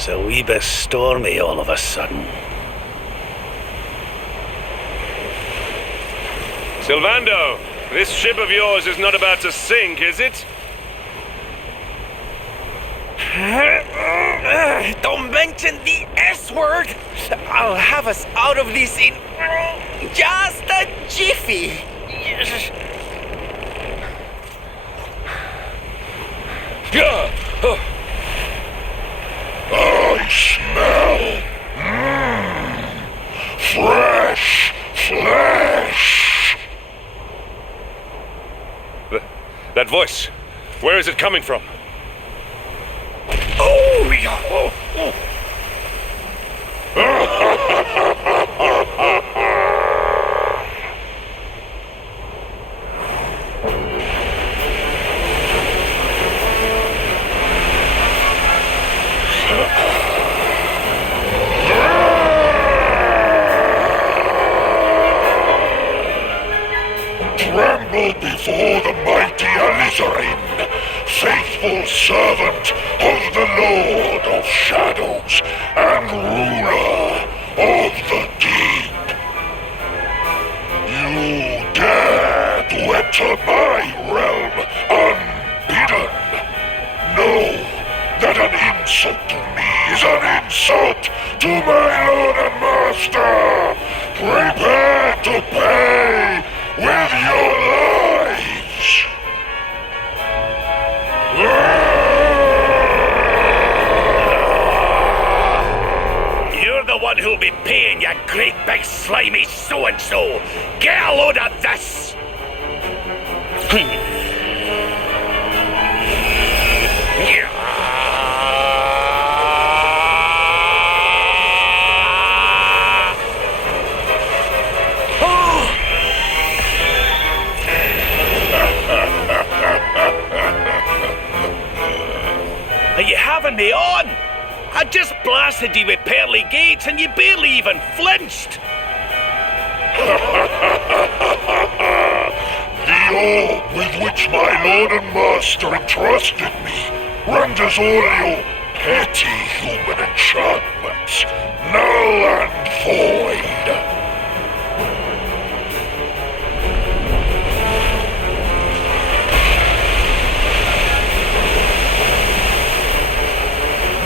It's a wee bit stormy all of a sudden. Sylvando, this ship of yours is not about to sink, is it? Don't mention the S word! I'll have us out of this in just a jiffy. I smell fresh flesh. That voice, where is it coming from? Oh, yeah. Tremble before the mighty Alizarin, faithful servant of the Lord of Shadows and ruler of the deep. You dare to enter my realm unbidden. Know that an insult to me is an insult to my lord and master. Prepare to pay with your lives. You're the one who'll be paying, you great big slimy so-and-so. Get a load of this! Are you having me on? I just blasted you with pearly gates and you barely even flinched. The orb with which my lord and master entrusted me renders all your petty human enchantments null and void.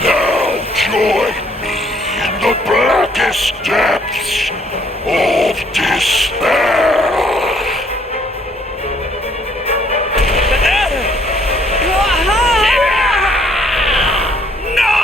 Now join me in the blackest depths of despair. No!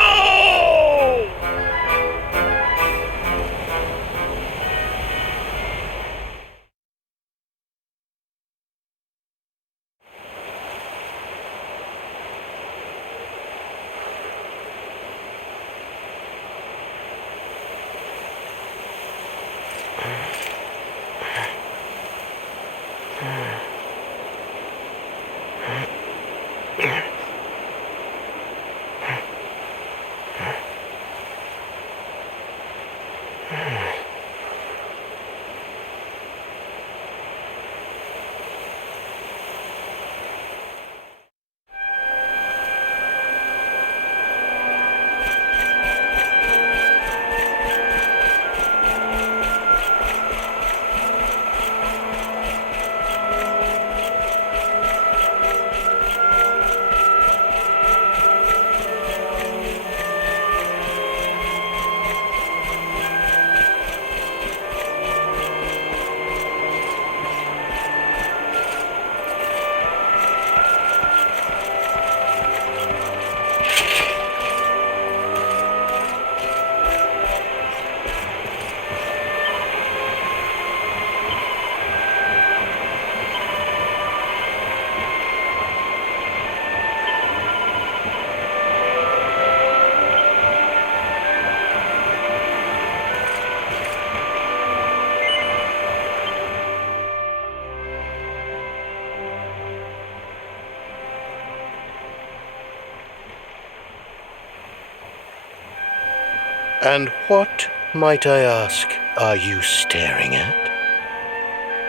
And what, might I ask, are you staring at?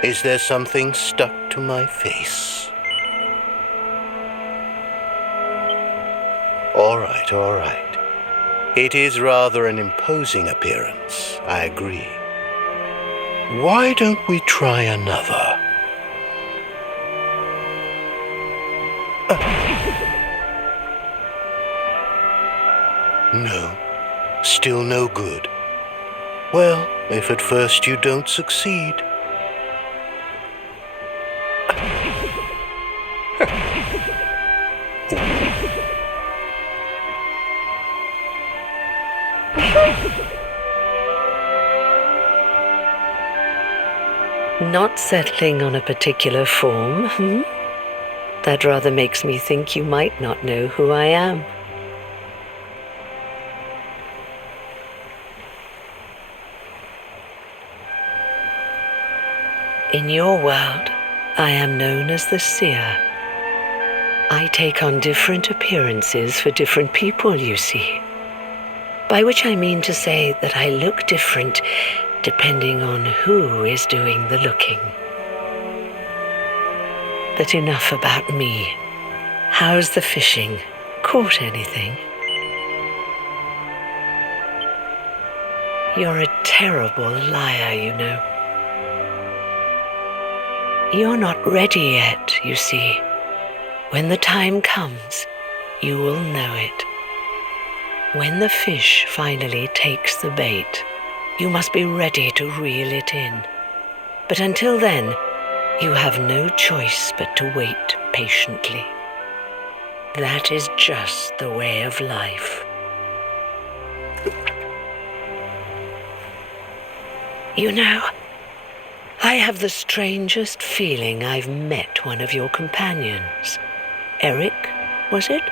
Is there something stuck to my face? All right. It is rather an imposing appearance, I agree. Why don't we try another? No, still no good. Well, if at first you don't succeed. Not settling on a particular form, That rather makes me think you might not know who I am. In your world, I am known as the Seer. I take on different appearances for different people, you see. By which I mean to say that I look different depending on who is doing the looking. But enough about me. How's the fishing? Caught anything? You're a terrible liar, you know. You're not ready yet, you see. When the time comes, you will know it. When the fish finally takes the bait, you must be ready to reel it in. But until then, you have no choice but to wait patiently. That is just the way of life. You know, I have the strangest feeling I've met one of your companions. Eric, was it?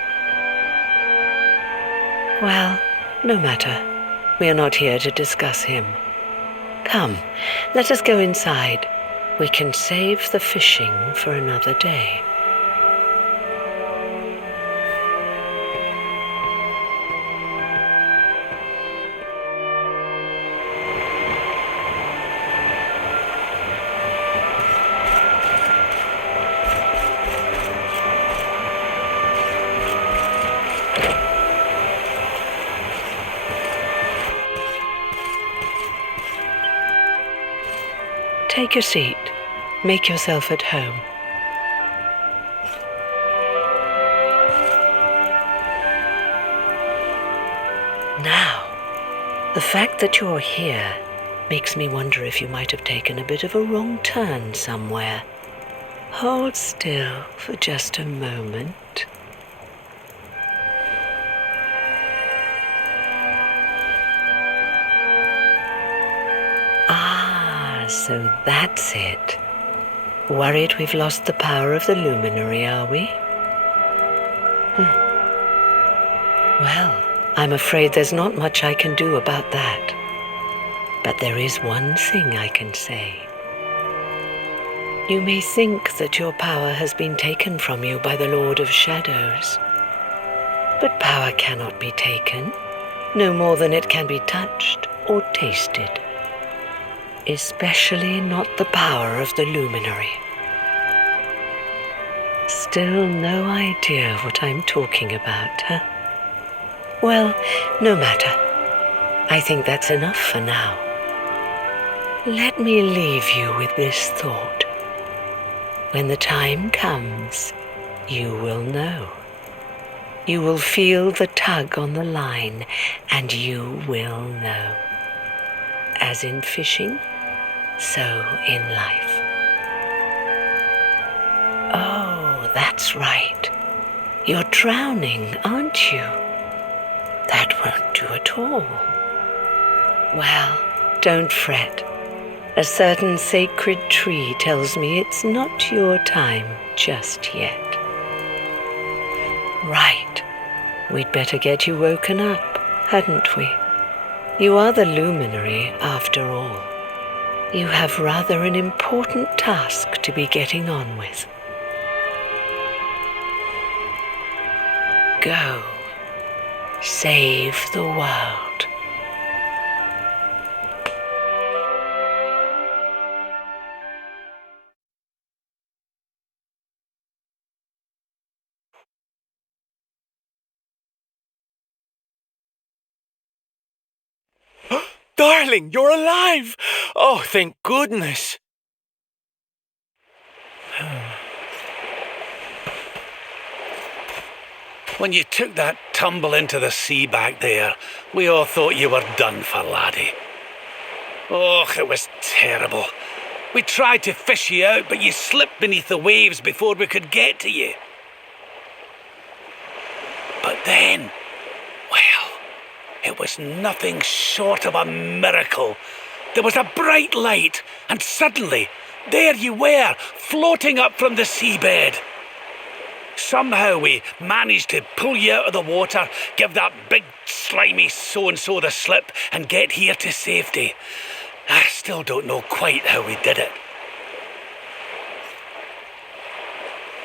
Well, no matter. We are not here to discuss him. Come, let us go inside. We can save the fishing for another day. Take a seat. Make yourself at home. Now, the fact that you're here makes me wonder if you might have taken a bit of a wrong turn somewhere. Hold still for just a moment. So that's it. Worried we've lost the power of the Luminary, are we? Well, I'm afraid there's not much I can do about that. But there is one thing I can say. You may think that your power has been taken from you by the Lord of Shadows. But power cannot be taken, no more than it can be touched or tasted. Especially not the power of the Luminary. Still no idea what I'm talking about, huh? Well, no matter. I think that's enough for now. Let me leave you with this thought. When the time comes, you will know. You will feel the tug on the line, and you will know. As in fishing, so in life. Oh, that's right. You're drowning, aren't you? That won't do at all. Well, don't fret. A certain sacred tree tells me it's not your time just yet. Right. We'd better get you woken up, hadn't we? You are the Luminary, after all. You have rather an important task to be getting on with. Go. Save the world. Darling, you're alive! Oh, thank goodness. When you took that tumble into the sea back there, we all thought you were done for, laddie. Oh, it was terrible. We tried to fish you out, but you slipped beneath the waves before we could get to you. But then, well, it was nothing short of a miracle. There was a bright light, and suddenly, there you were, floating up from the seabed. Somehow we managed to pull you out of the water, give that big slimy so-and-so the slip, and get here to safety. I still don't know quite how we did it.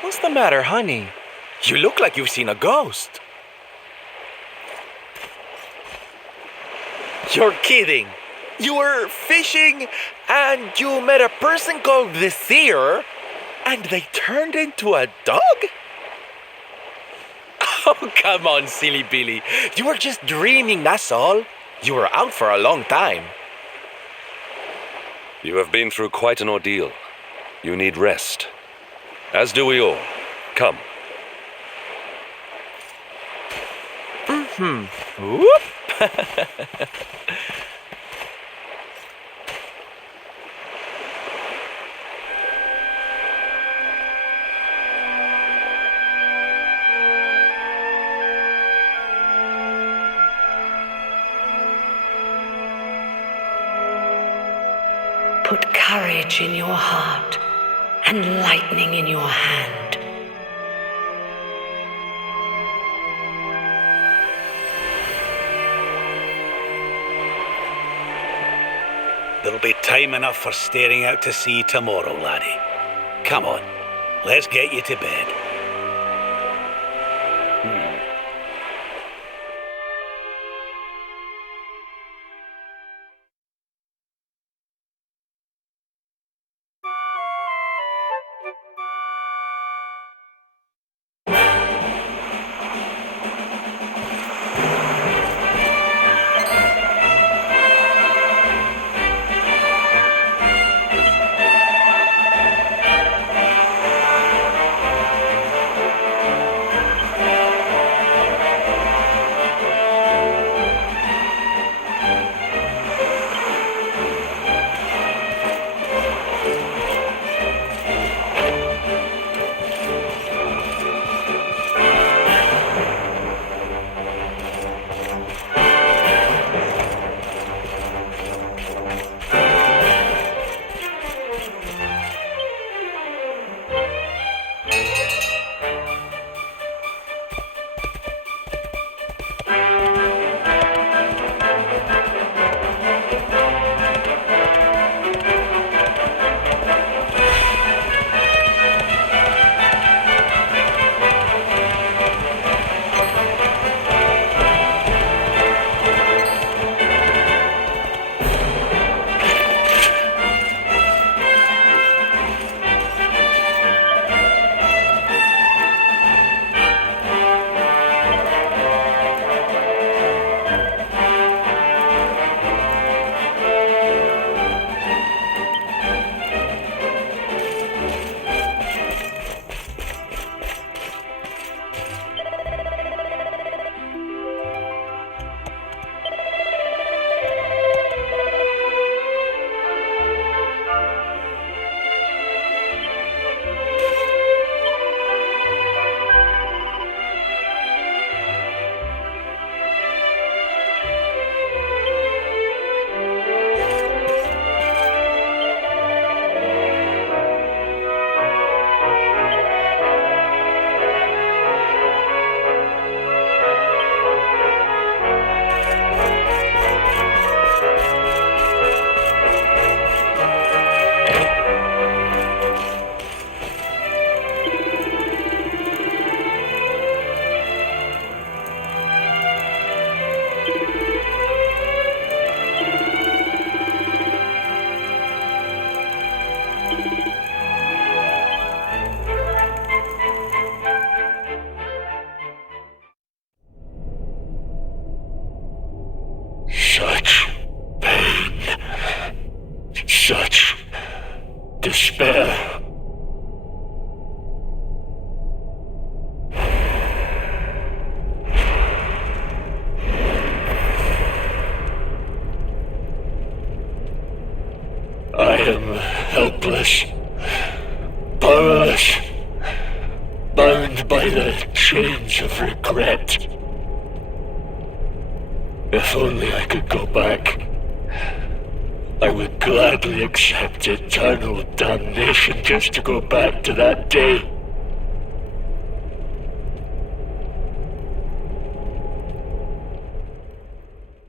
What's the matter, honey? You look like you've seen a ghost. You're kidding. You were fishing and you met a person called the Seer and they turned into a dog? Oh, come on, silly Billy. You were just dreaming, that's all. You were out for a long time. You have been through quite an ordeal. You need rest. As do we all. Come. Whoop. Put courage in your heart and lightning in your hand. There'll be time enough for staring out to sea tomorrow, laddie. Come on, let's get you to bed. such despair. I am helpless, powerless, bound by the chains of regret. If only I could go back, I would gladly accept eternal damnation just to go back to that day.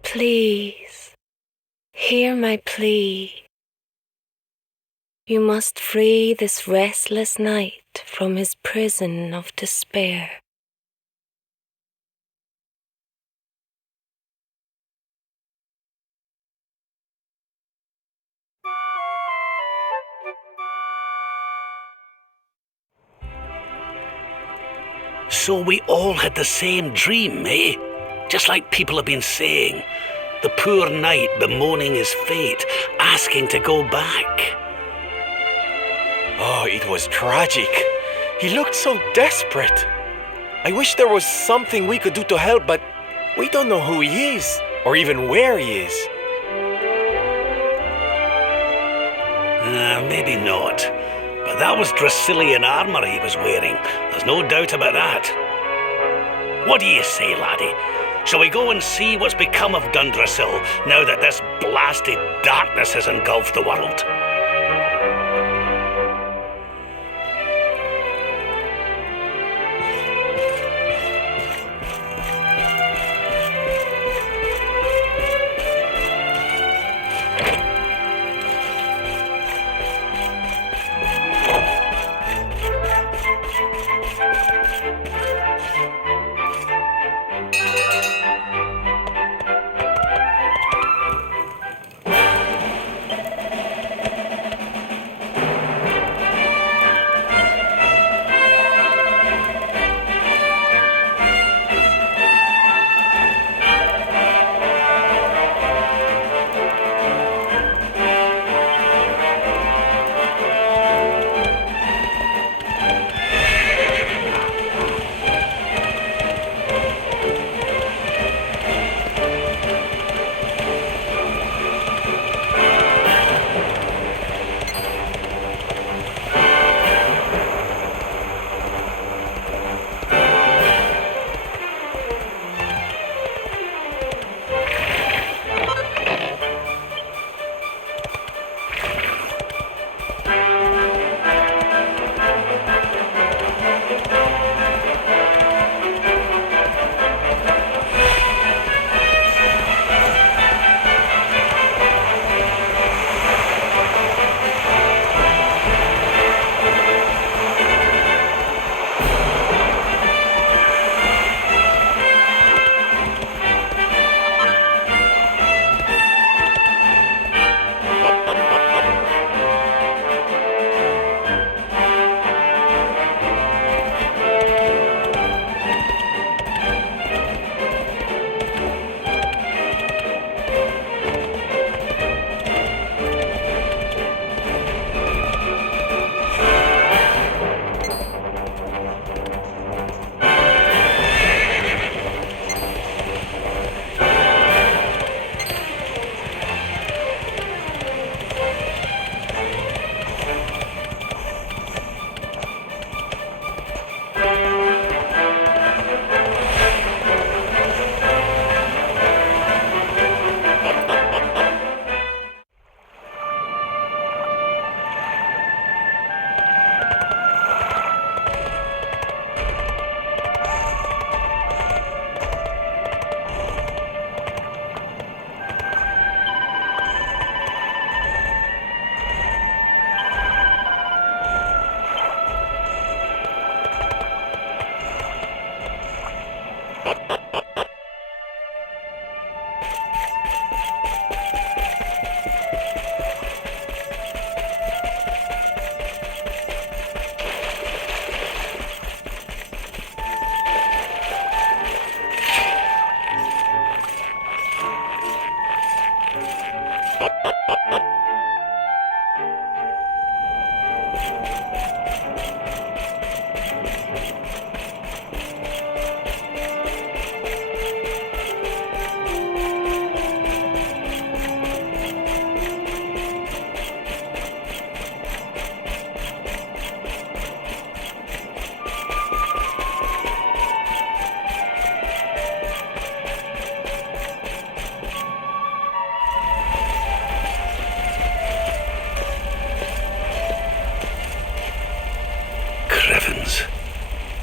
Please, hear my plea. You must free this restless knight from his prison of despair. So we all had the same dream, eh? Just like people have been saying. The poor knight bemoaning his fate, asking to go back. Oh, it was tragic. He looked so desperate. I wish there was something we could do to help, but we don't know who he is, or even where he is. Maybe not. But that was Dracilian armour he was wearing. There's no doubt about that. What do you say, laddie? Shall we go and see what's become of Dundrasil now that this blasted darkness has engulfed the world?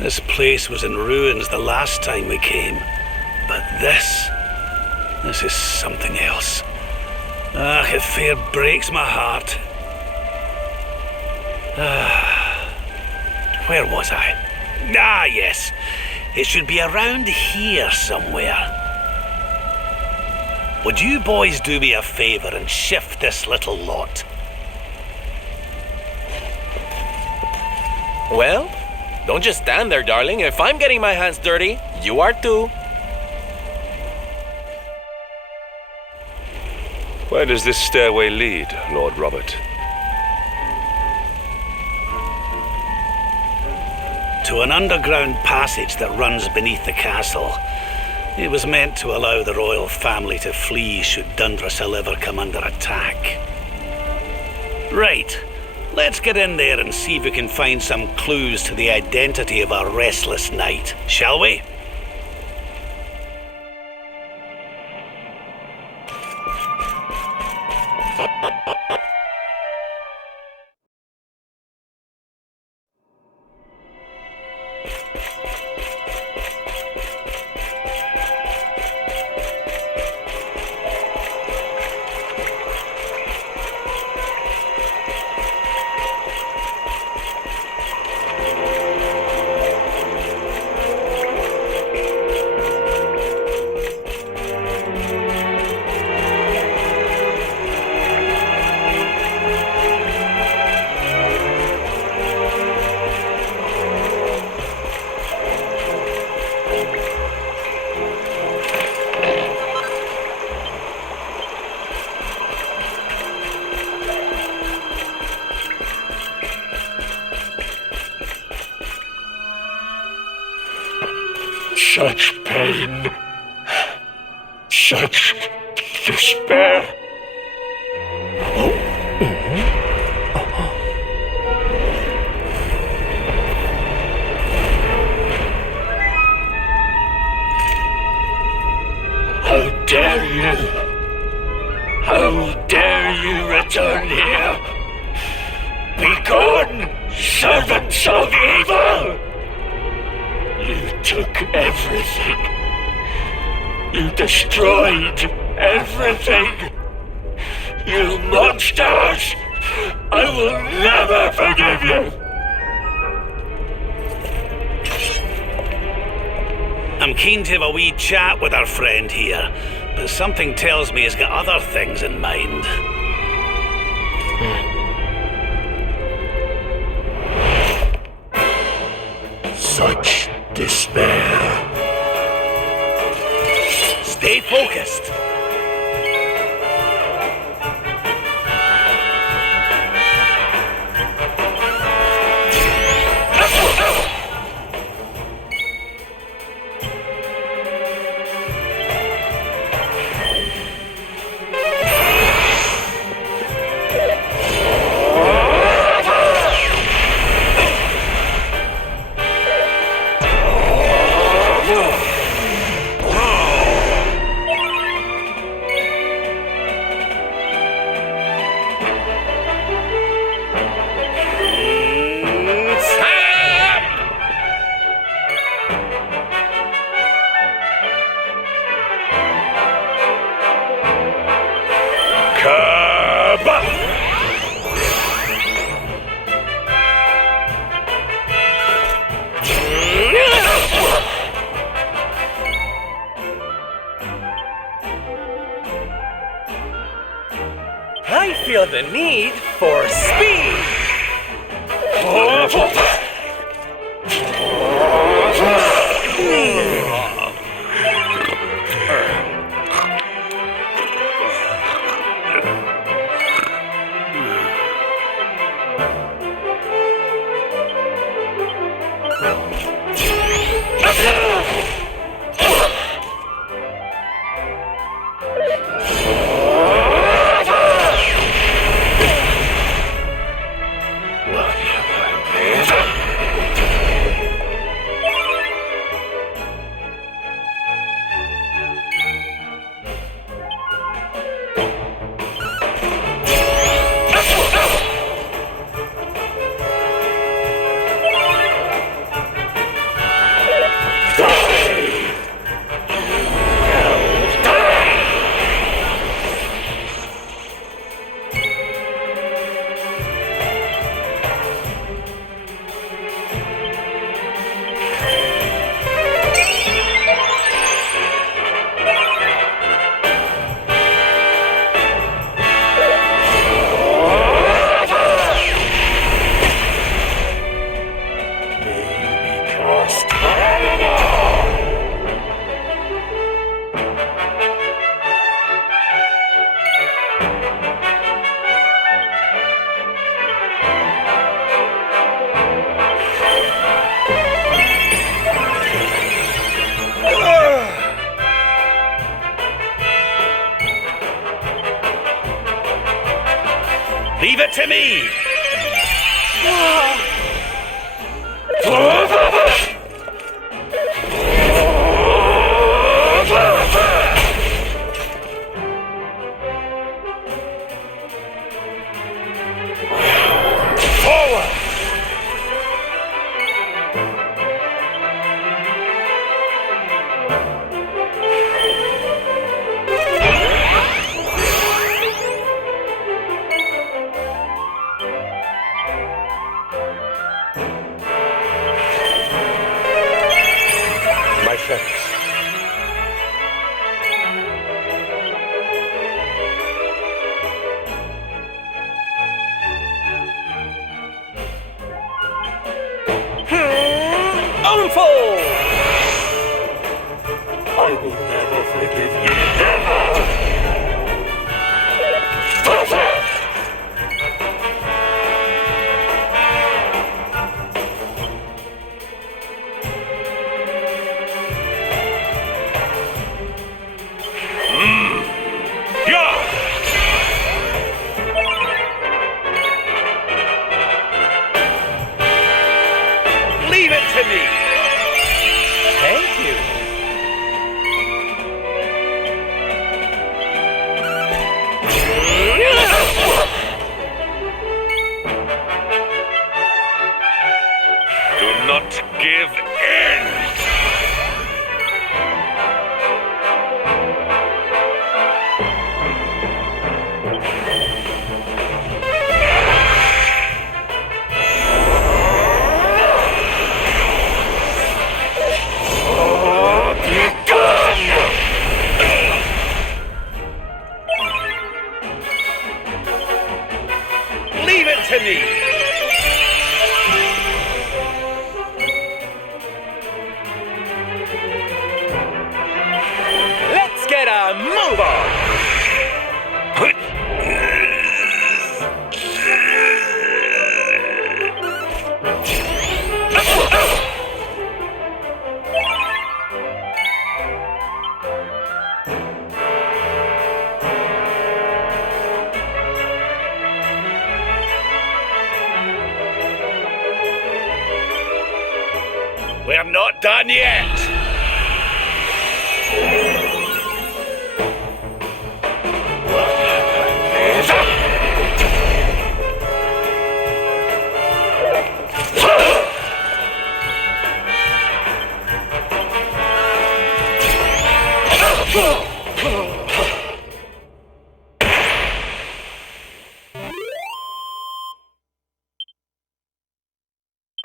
This place was in ruins the last time we came. But this is something else. Ah, it fair breaks my heart. Where was I? Ah, yes. It should be around here somewhere. Would you boys do me a favor and shift this little lot? Well, don't just stand there, darling. If I'm getting my hands dirty, you are too. Where does this stairway lead, Lord Robert? To an underground passage that runs beneath the castle. It was meant to allow the royal family to flee should Dundrasil ever come under attack. Right, let's get in there and see if we can find some clues to the identity of our restless knight, shall we? Such pain, such despair. How dare you? How dare you return here? Begone, servants of evil! You took everything. You destroyed everything. You monsters! I will never forgive you! I'm keen to have a wee chat with our friend here, but something tells me he's got other things in mind. Such despair. Stay focused. I feel the need for speed. What have I made? Leave it to me! Forward! My feathers. Unfold! I will never forgive you, never! Leave it to me! Thank you. Do not give in! Leave it to me! Let's get a move on! We're not done yet!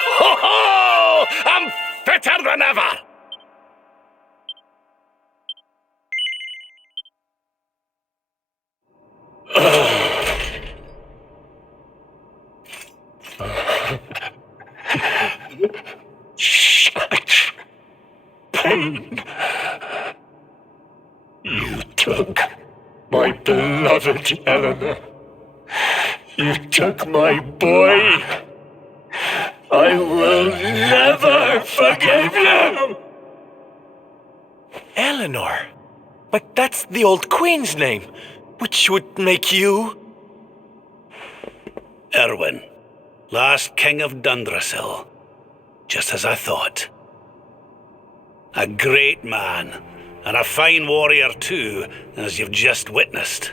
Ho ho! I'm fitter than ever! Such pain. You took my beloved Eleanor. You took my boy. I will never forgive you! Eleanor. But that's the old queen's name, which would make you... Erwin, last king of Dundrasil. Just as I thought. A great man, and a fine warrior too, as you've just witnessed.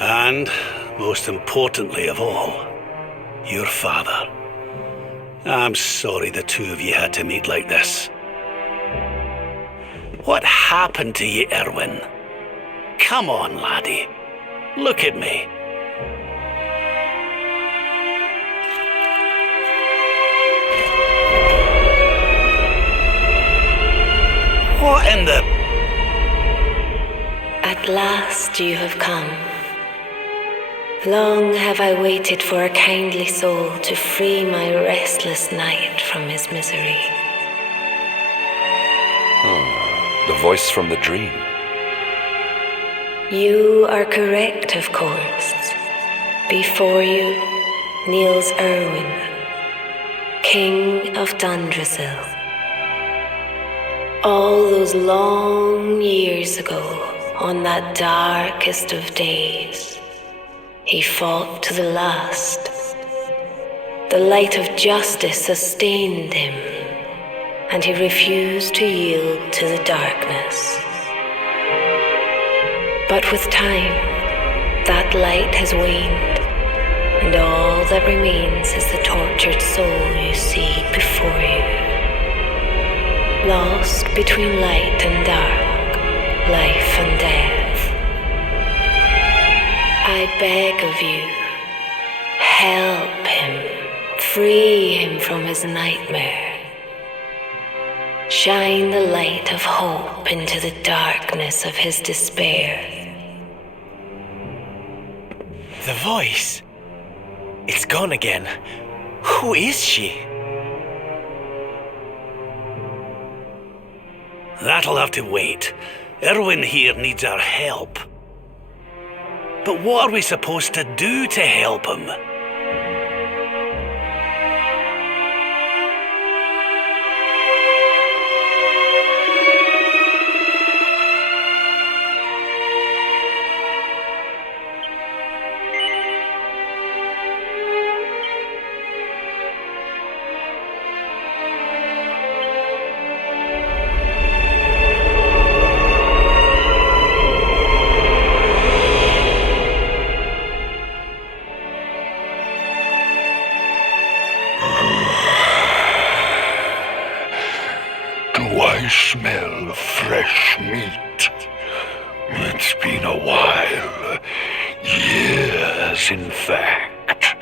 And, most importantly of all, your father. I'm sorry the two of you had to meet like this. What happened to you, Erwin? Come on, laddie. Look at me. What in the... At last you have come. Long have I waited for a kindly soul to free my restless knight from his misery. The voice from the dream. You are correct, of course. Before you kneels Erwin, King of Dundrasil. All those long years ago, on that darkest of days, He fought to the last. The light of justice sustained him, and he refused to yield to the darkness. But with time, that light has waned, and all that remains is the tortured soul you see before you. Lost between light and dark, life and death. I beg of you, help him. Free him from his nightmare. Shine the light of hope into the darkness of his despair. The voice. It's gone again. Who is she? That'll have to wait. Erwin here needs our help. But what are we supposed to do to help him? I smell fresh meat. It's been a while. Years, in fact.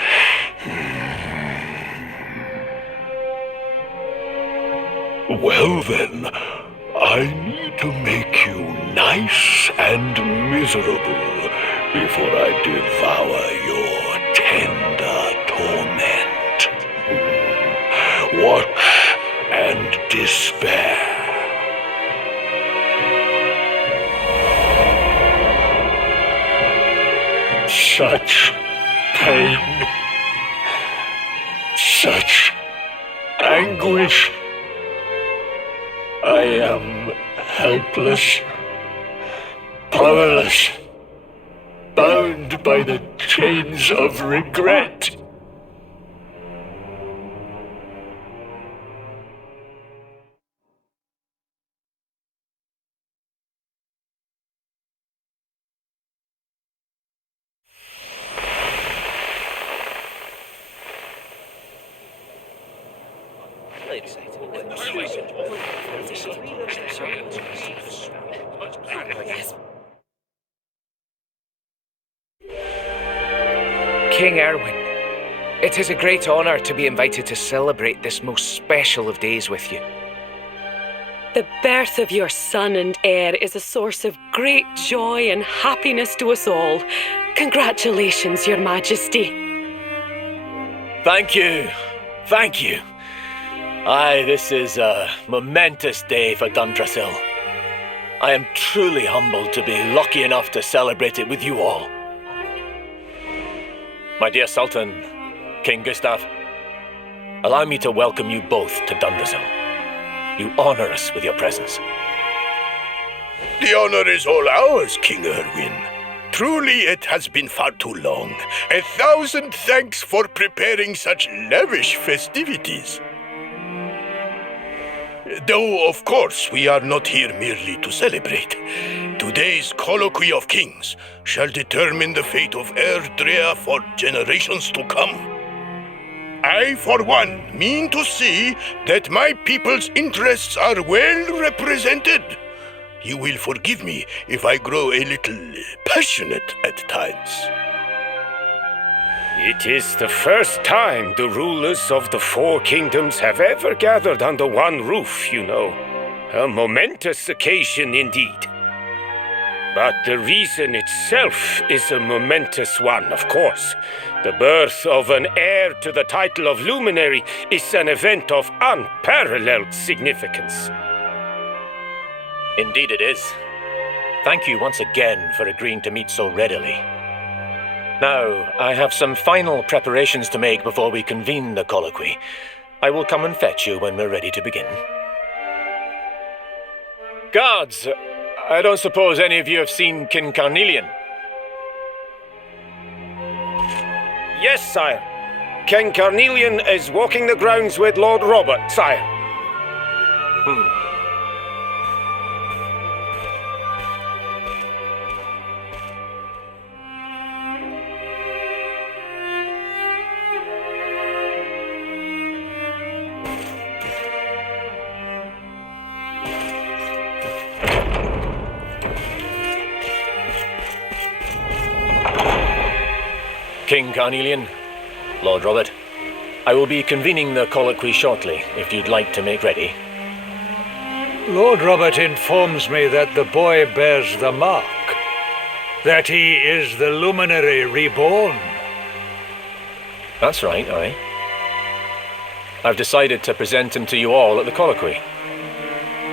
Well then, I need to make you nice and miserable before I devour your tender torment. Watch and despair. Such pain, such anguish. I am helpless, powerless, bound by the chains of regret. King Erwin, it is a great honor to be invited to celebrate this most special of days with you. The birth of your son and heir is a source of great joy and happiness to us all. Congratulations, Your Majesty. Thank you. Thank you. Aye, this is a momentous day for Dundrasil. I am truly humbled to be lucky enough to celebrate it with you all. My dear Sultan, King Gustav, allow me to welcome you both to Dundrasil. You honor us with your presence. The honor is all ours, King Erwin. Truly, it has been far too long. 1,000 thanks for preparing such lavish festivities. Though, of course, we are not here merely to celebrate. Today's colloquy of kings shall determine the fate of Erdrea for generations to come. I, for one, mean to see that my people's interests are well represented. You will forgive me if I grow a little passionate at times. It is the first time the rulers of the four kingdoms have ever gathered under one roof, you know. A momentous occasion indeed. But the reason itself is a momentous one, of course. The birth of an heir to the title of Luminary is an event of unparalleled significance. Indeed it is. Thank you once again for agreeing to meet so readily. Now, I have some final preparations to make before we convene the colloquy. I will come and fetch you when we're ready to begin. Guards, I don't suppose any of you have seen King Carnelian? Yes, sire. King Carnelian is walking the grounds with Lord Robert, sire. King Carnelian, Lord Robert, I will be convening the colloquy shortly, if you'd like to make ready. Lord Robert informs me that the boy bears the mark, that he is the Luminary reborn. That's right, aye. I've decided to present him to you all at the colloquy.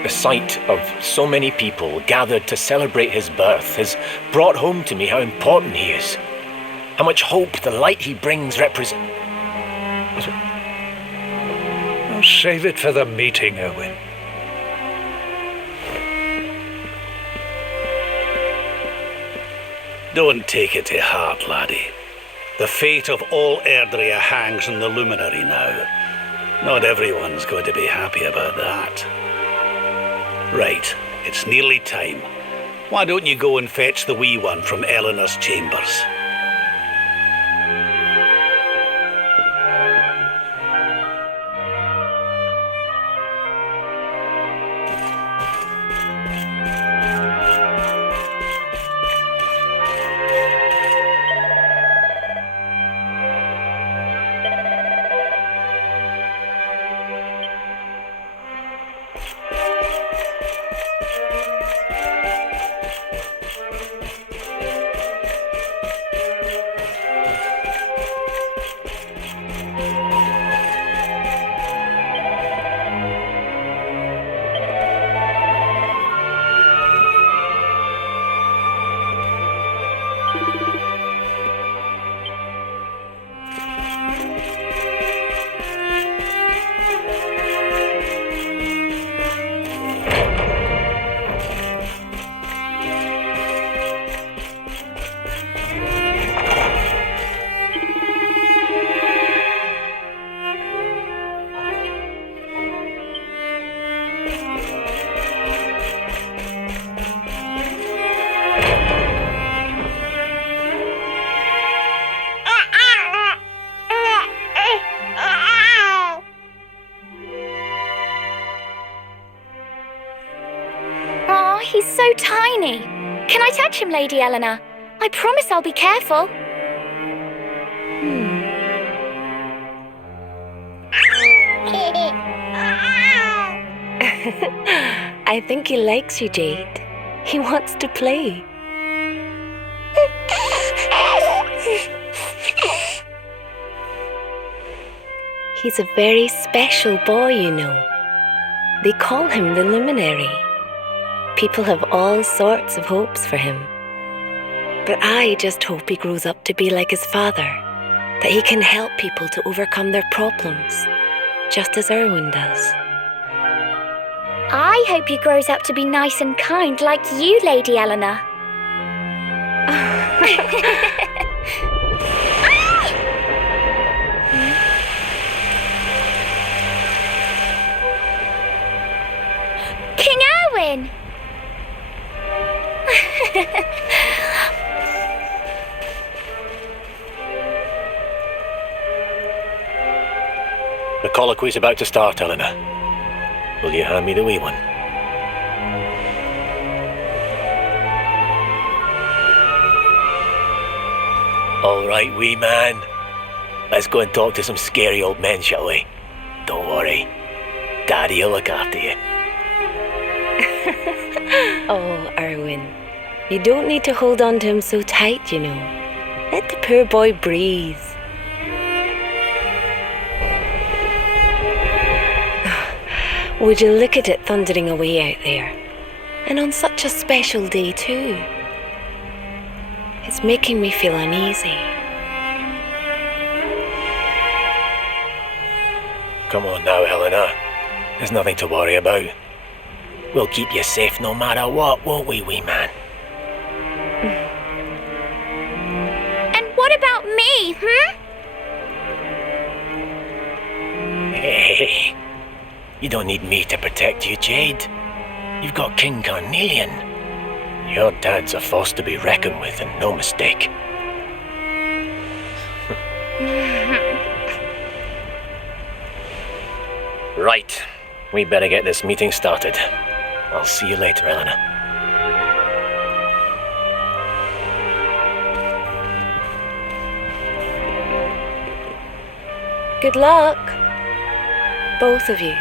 The sight of so many people gathered to celebrate his birth has brought home to me how important he is. How much hope the light he brings represents. I'll save it for the meeting, Erwin. Don't take it to heart, laddie. The fate of all Erdrea hangs on the Luminary now. Not everyone's going to be happy about that. Right, it's nearly time. Why don't you go and fetch the wee one from Eleanor's chambers? He's so tiny. Can I touch him, Lady Eleanor? I promise I'll be careful. I think he likes you, Jade. He wants to play. He's a very special boy, you know. They call him the Luminary. People have all sorts of hopes for him. But I just hope he grows up to be like his father, that he can help people to overcome their problems, just as Erwin does. I hope he grows up to be nice and kind like you, Lady Eleanor. King Erwin! The colloquy's about to start, Eleanor. Will you hand me the wee one? All right, wee man. Let's go and talk to some scary old men, shall we? Don't worry. Daddy will look after you. Oh, Erwin. You don't need to hold on to him so tight, you know. Let the poor boy breathe. Would you look at it thundering away out there? And on such a special day too. It's making me feel uneasy. Come on now, Eleanor. There's nothing to worry about. We'll keep you safe no matter what, won't we, wee man? And what about me, You don't need me to protect you, Jade. You've got King Carnelian. Your dad's a force to be reckoned with, and no mistake. Right. We better get this meeting started. I'll see you later, Eleanor. Good luck, both of you.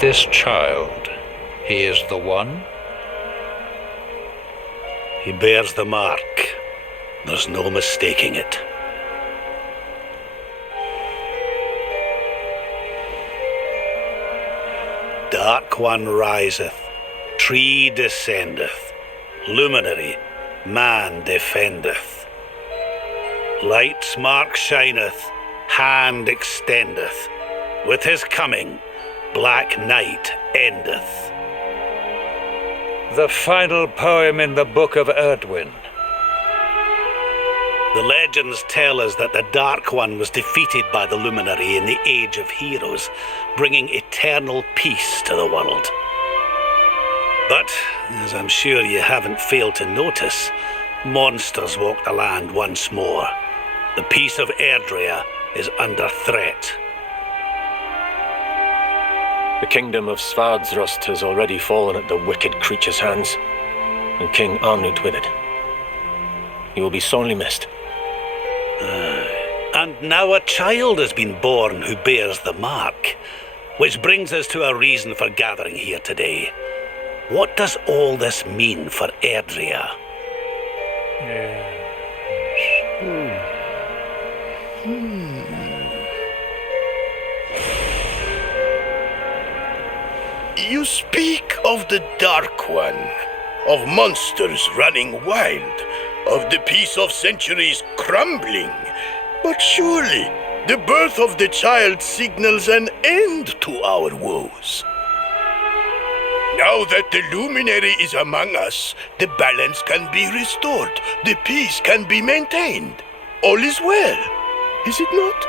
This child, he is the one? He bears the mark. There's no mistaking it. Dark One riseth, tree descendeth, luminary, man defendeth. Light's mark shineth, hand extendeth. With his coming, black night endeth. The final poem in the Book of Erdwin. The legends tell us that the Dark One was defeated by the Luminary in the Age of Heroes, bringing eternal peace to the world. But, as I'm sure you haven't failed to notice, monsters walk the land once more. The peace of Erdrea is under threat. The kingdom of Svardsrust has already fallen at the wicked creature's hands, and King Arnut with it. He will be sorely missed. And now a child has been born who bears the mark, which brings us to a reason for gathering here today. What does all this mean for Erdrea? You speak of the Dark One, of monsters running wild, of the peace of centuries crumbling. But surely, the birth of the child signals an end to our woes. Now that the Luminary is among us, the balance can be restored, the peace can be maintained. All is well, is it not?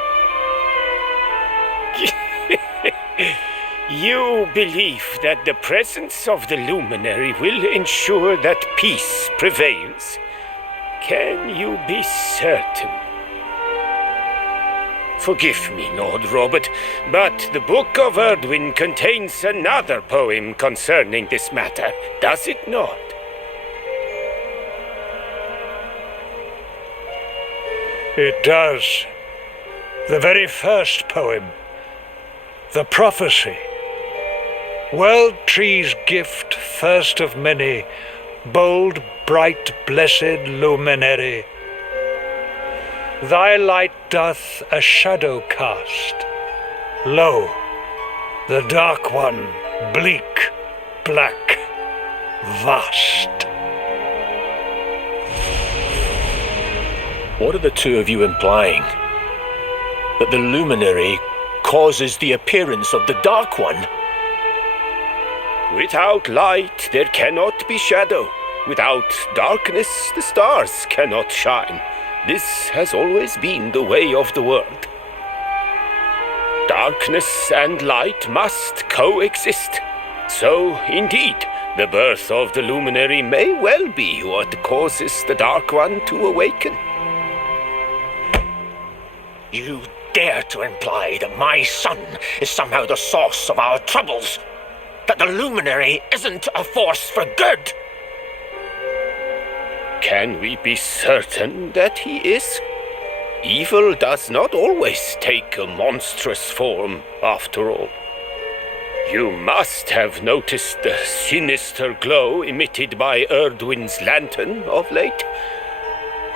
You believe that the presence of the Luminary will ensure that peace prevails. Can you be certain? Forgive me, Lord Robert, but the Book of Erdwin contains another poem concerning this matter, does it not? It does. The very first poem. The prophecy. World tree's gift, first of many, bold, bright, blessed luminary. Thy light doth a shadow cast. Lo, the dark one, bleak, black, vast. What are the two of you implying? That the Luminary causes the appearance of the Dark One? Without light, there cannot be shadow. Without darkness, the stars cannot shine. This has always been the way of the world. Darkness and light must coexist. So, indeed, the birth of the Luminary may well be what causes the Dark One to awaken. You dare to imply that my son is somehow the source of our troubles? That the Luminary isn't a force for good? Can we be certain that he is? Evil does not always take a monstrous form, after all. You must have noticed the sinister glow emitted by Erdwin's lantern of late.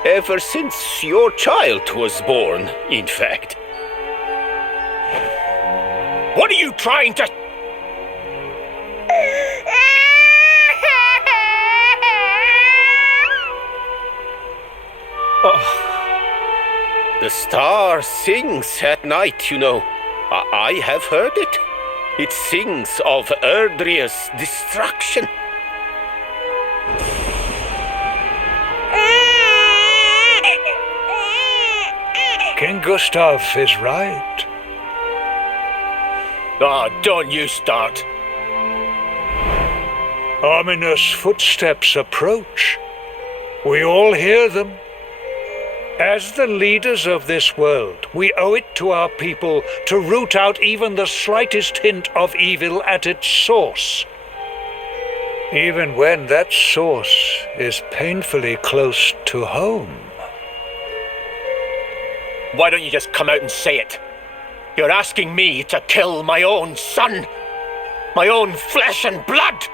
Ever since your child was born, in fact. What are you trying to... Oh. The star sings at night, you know. I have heard it. It sings of Erdria's destruction. King Gustav is right. Oh, don't you start. Ominous footsteps approach. We all hear them. As the leaders of this world, we owe it to our people to root out even the slightest hint of evil at its source. Even when that source is painfully close to home. Why don't you just come out and say it? You're asking me to kill my own son. My own flesh and blood.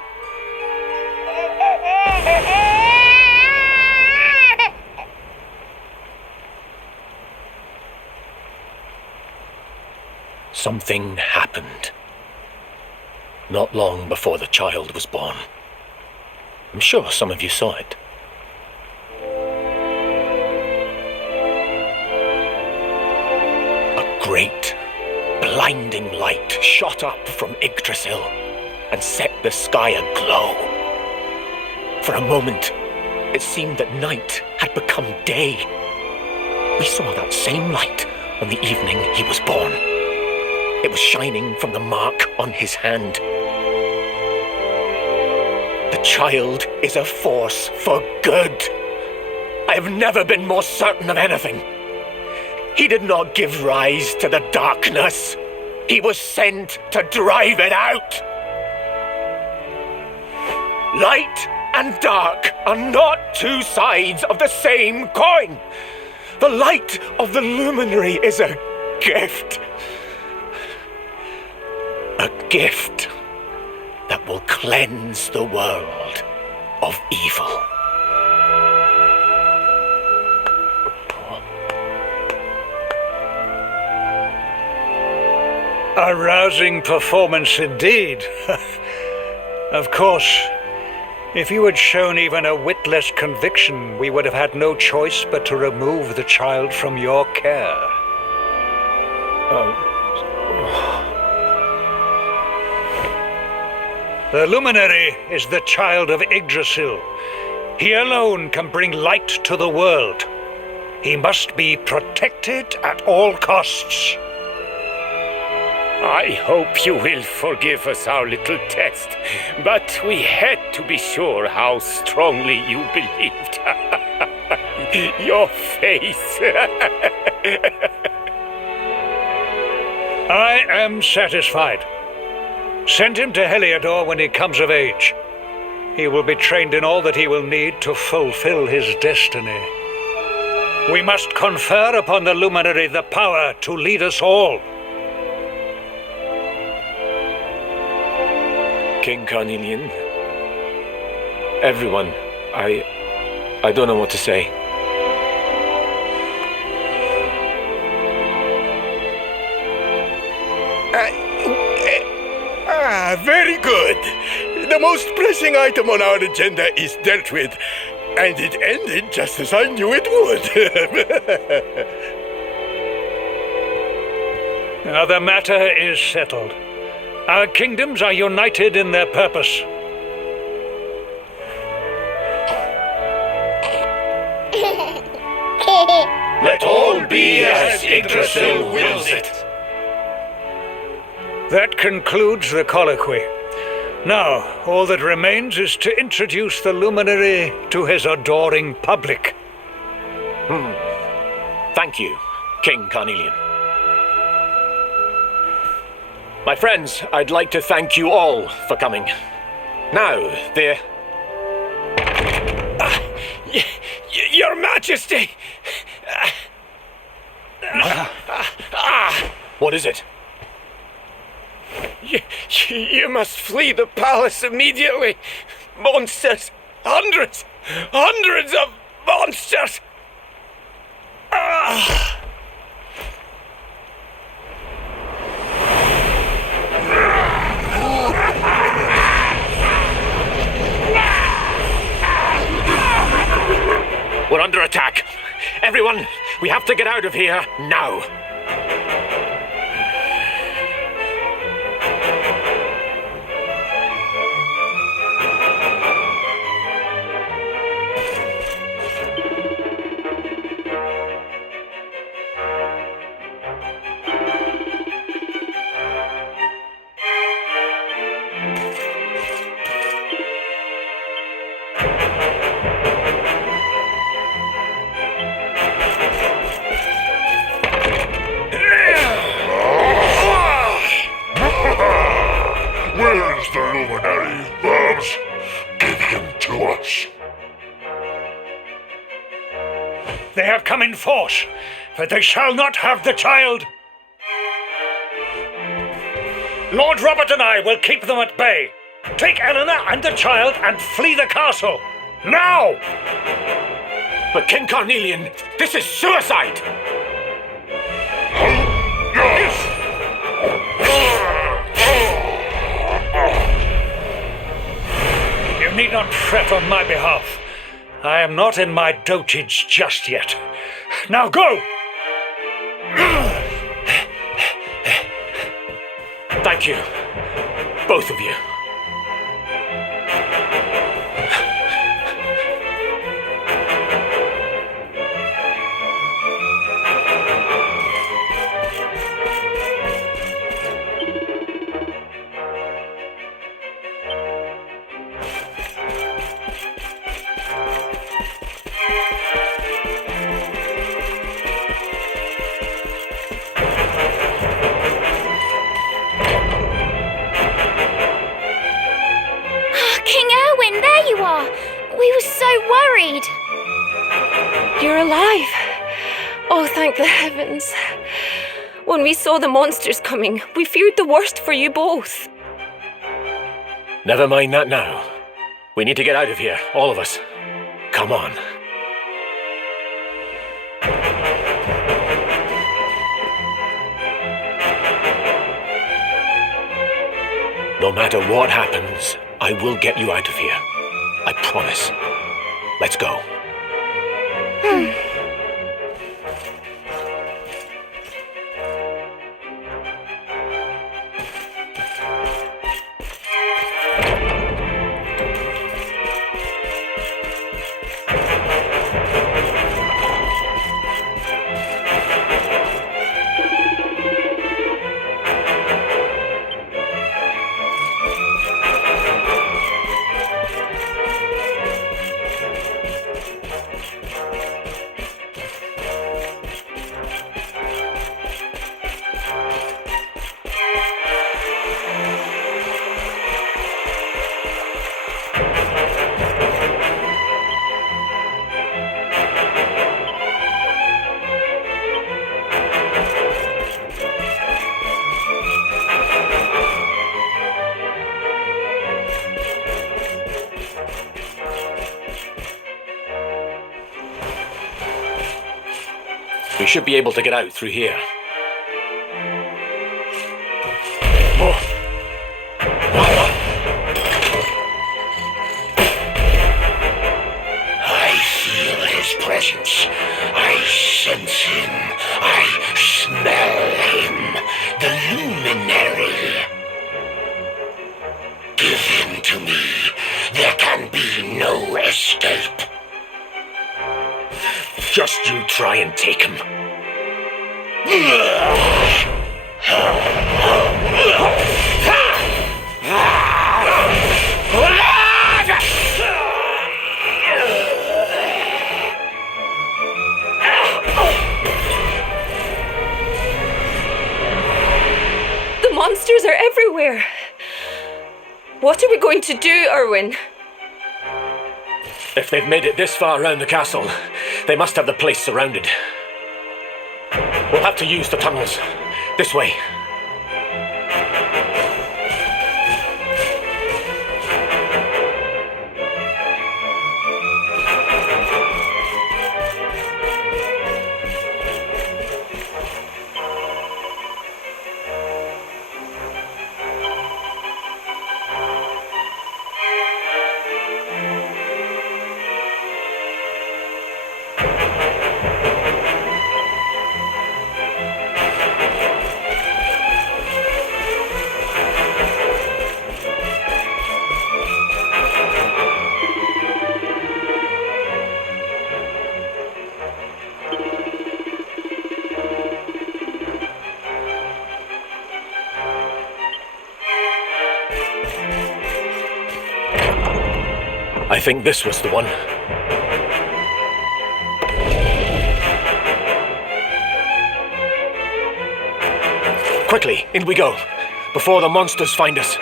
Something happened. Not long before the child was born. I'm sure some of you saw it. A great, blinding light shot up from Yggdrasil and set the sky aglow. For a moment, it seemed that night had become day. We saw that same light on the evening he was born. It was shining from the mark on his hand. The child is a force for good. I have never been more certain of anything. He did not give rise to the darkness. He was sent to drive it out. Light and dark are not two sides of the same coin. The light of the Luminary is a gift. A gift that will cleanse the world of evil. A rousing performance indeed. Of course, if you had shown even a whit less conviction, we would have had no choice but to remove the child from your care. The Luminary is the child of Yggdrasil. He alone can bring light to the world. He must be protected at all costs. I hope you will forgive us our little test, but we had to be sure how strongly you believed. Your face. I am satisfied. Send him to Heliodor when he comes of age. He will be trained in all that he will need to fulfill his destiny. We must confer upon the Luminary the power to lead us all. King Carnelian. Everyone, I don't know what to say. Very good. The most pressing item on our agenda is dealt with, and it ended just as I knew it would. Now the matter is settled. Our kingdoms are united in their purpose. Let all be as Yggdrasil wills it. That concludes the colloquy. Now, all that remains is to introduce the Luminary to his adoring public. Thank you, King Carnelian. My friends, I'd like to thank you all for coming. Now, Your Majesty! What is it? You must flee the palace immediately. Monsters! Hundreds of monsters! We're under attack. Everyone, we have to get out of here now. Where's the Luminary, Babs? Give him to us. They have come in force, but they shall not have the child. Lord Robert and I will keep them at bay. Take Eleanor and the child and flee the castle. Now! But King Carnelian, this is suicide! You need not fret on my behalf. I am not in my dotage just yet. Now go! Thank you, both of you. We were so worried. You're alive. Oh, thank the heavens. When we saw the monsters coming, we feared the worst for you both. Never mind that now. We need to get out of here, all of us. Come on. No matter what happens, I will get you out of here. I promise. Let's go. We should be able to get out through here. Oh. I feel his presence. I sense him. I smell him. The Luminary. Give him to me. There can be no escape. Just you try and take him. The monsters are everywhere. What are we going to do, Erwin? If they've made it this far around the castle, they must have the place surrounded. We'll have to use the tunnels. This way. I think this was the one. Quickly, in we go, before the monsters find us.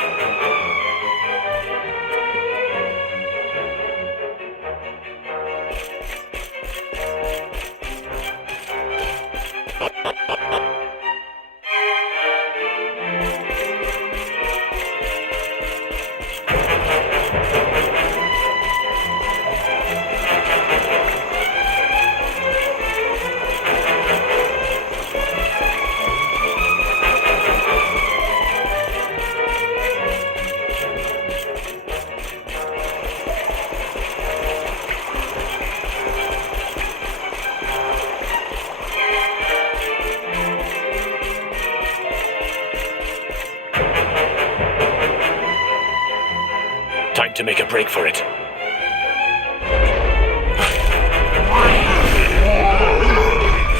Time to make a break for it.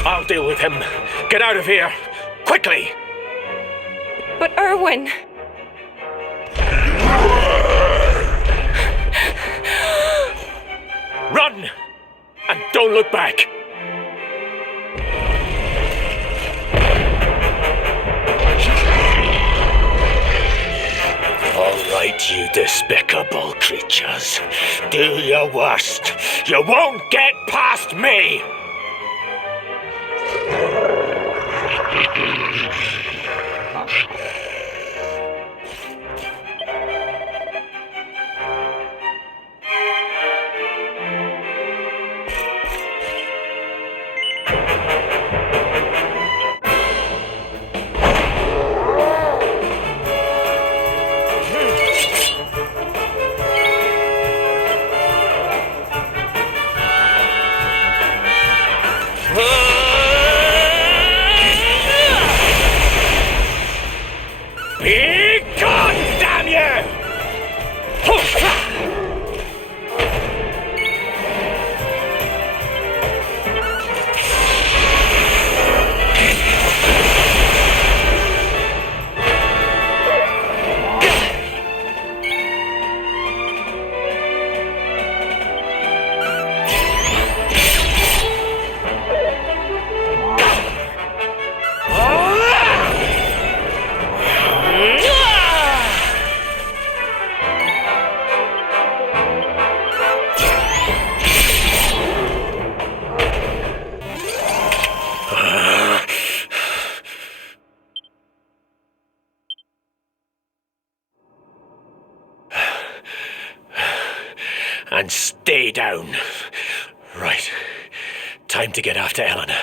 I'll deal with him. Get out of here. Quickly! But Erwin... Run! And don't look back! All right, you despicable creatures. Do your worst. You won't get past me! Be gone, damn you! And stay down. Right. Time to get after Eleanor.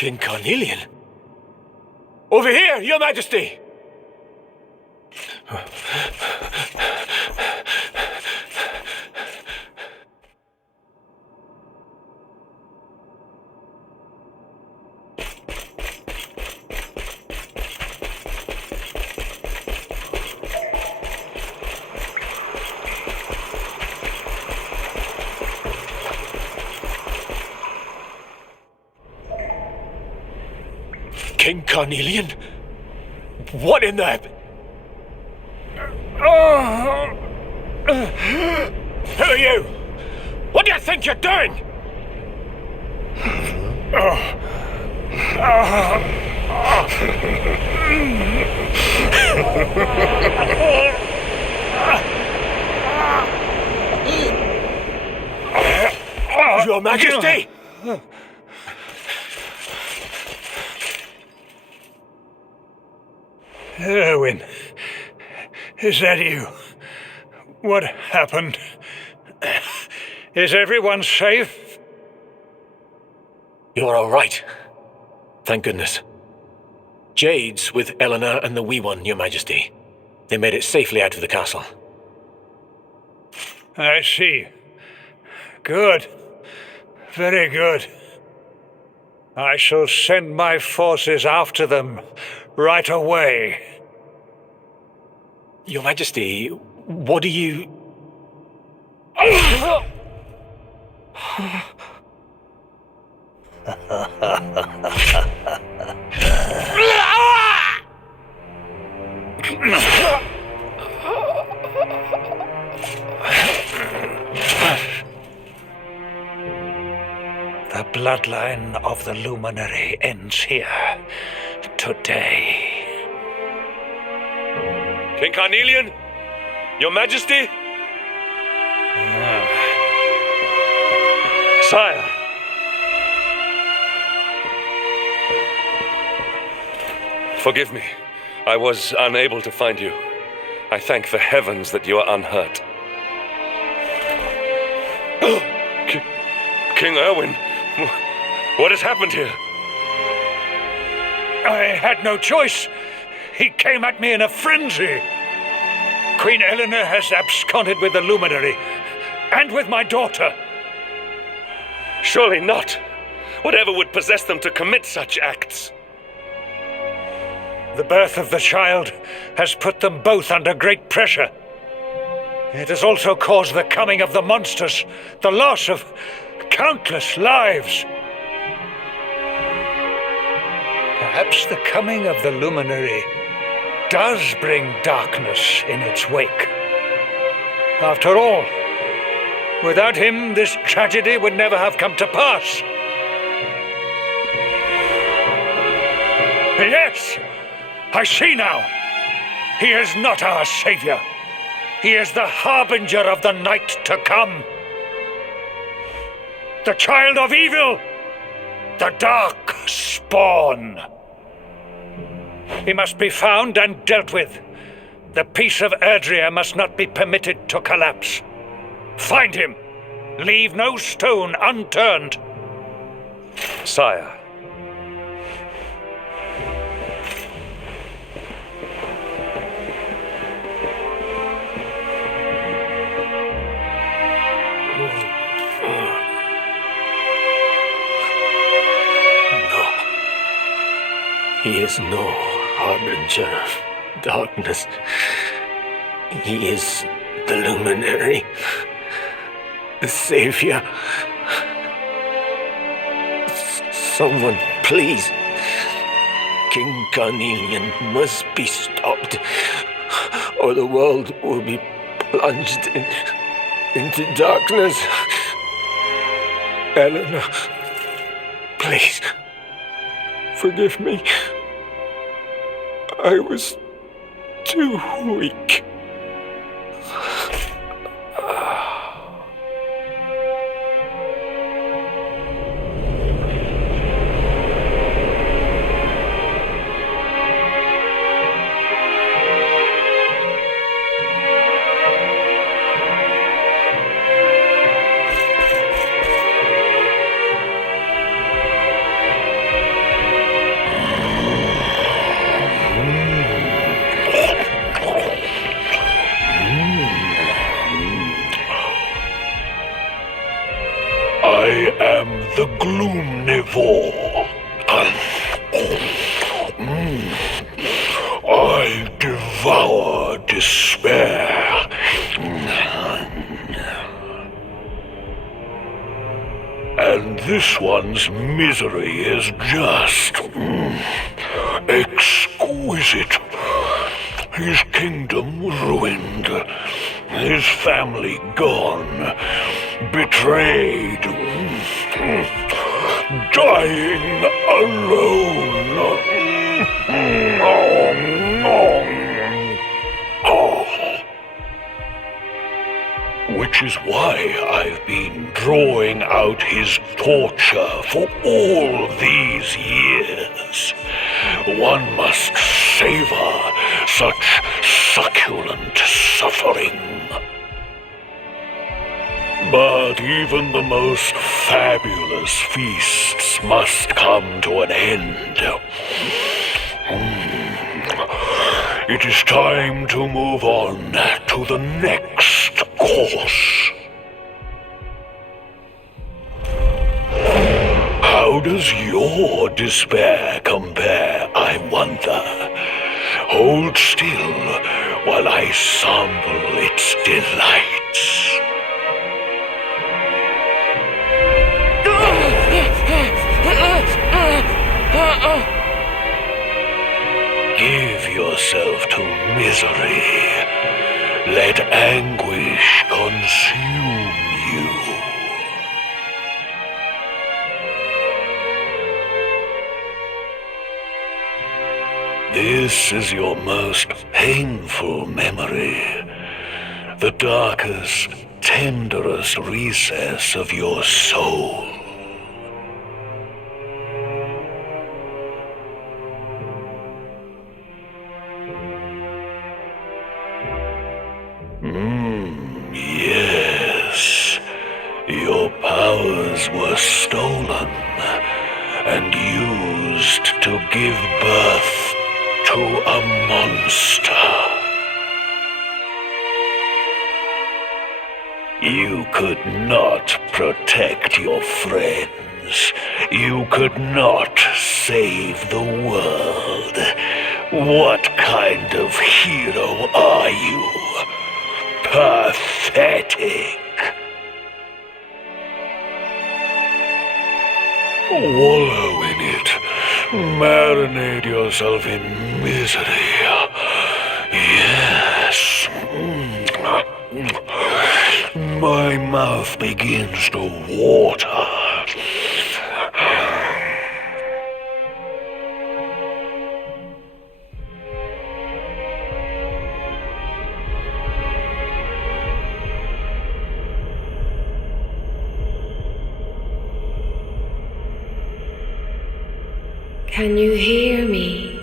King Carnelian? Over here, Your Majesty! King Carnelian? What in the... Who are you? What do you think you're doing? Your Majesty! Erwin, is that you? What happened? Is everyone safe? You're all right. Thank goodness. Jade's with Eleanor and the wee one, Your Majesty. They made it safely out of the castle. I see. Good. Very good. I shall send my forces after them right away. Your Majesty, what do you... The bloodline of the Luminary ends here today. King Carnelian? Your Majesty? Sire. Forgive me. I was unable to find you. I thank the heavens that you are unhurt. King Erwin, what has happened here? I had no choice. He came at me in a frenzy. Queen Eleanor has absconded with the Luminary, and with my daughter. Surely not. Whatever would possess them to commit such acts? The birth of the child has put them both under great pressure. It has also caused the coming of the monsters, the loss of countless lives. Perhaps the coming of the Luminary does bring darkness in its wake. After all, without him, this tragedy would never have come to pass. Yes, I see now. He is not our savior. He is the harbinger of the night to come. The child of evil, the dark spawn. He must be found and dealt with. The peace of Erdrea must not be permitted to collapse. Find him. Leave no stone unturned. Sire. He is no harbinger of darkness. He is the Luminary, the Savior. Someone, please. King Carnelian must be stopped, or the world will be plunged into darkness. Eleanor, please. Forgive me. I was too weak. the Gloomnivore. I devour despair. And this one's misery is just exquisite. His kingdom ruined, his family gone, betrayed, dying alone. Which is why I've been drawing out his torture for all these years. One must savor such succulent suffering. But even the most fabulous feasts must come to an end. It is time to move on to the next course. How does your despair compare, I wonder? Hold still while I sample its delights. Give yourself to misery. Let anguish consume you. This is your most painful memory, the darkest, tenderest recess of your soul. Yes, your powers were stolen and used to give birth to a monster. You could not protect your friends. You could not save the world. What kind of hero are you? Pathetic. Wallow in it. Marinate yourself in misery. Yes. My mouth begins to water. Can you hear me?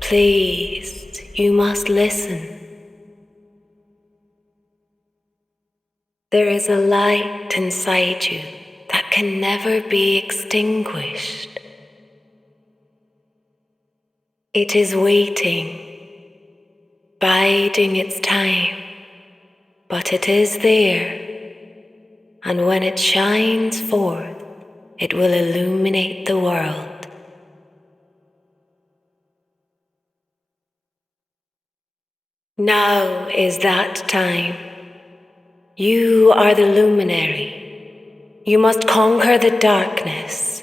Please, you must listen. There is a light inside you that can never be extinguished. It is waiting, biding its time, but it is there, and when it shines forth, it will illuminate the world. Now is that time. You are the Luminary. You must conquer the darkness.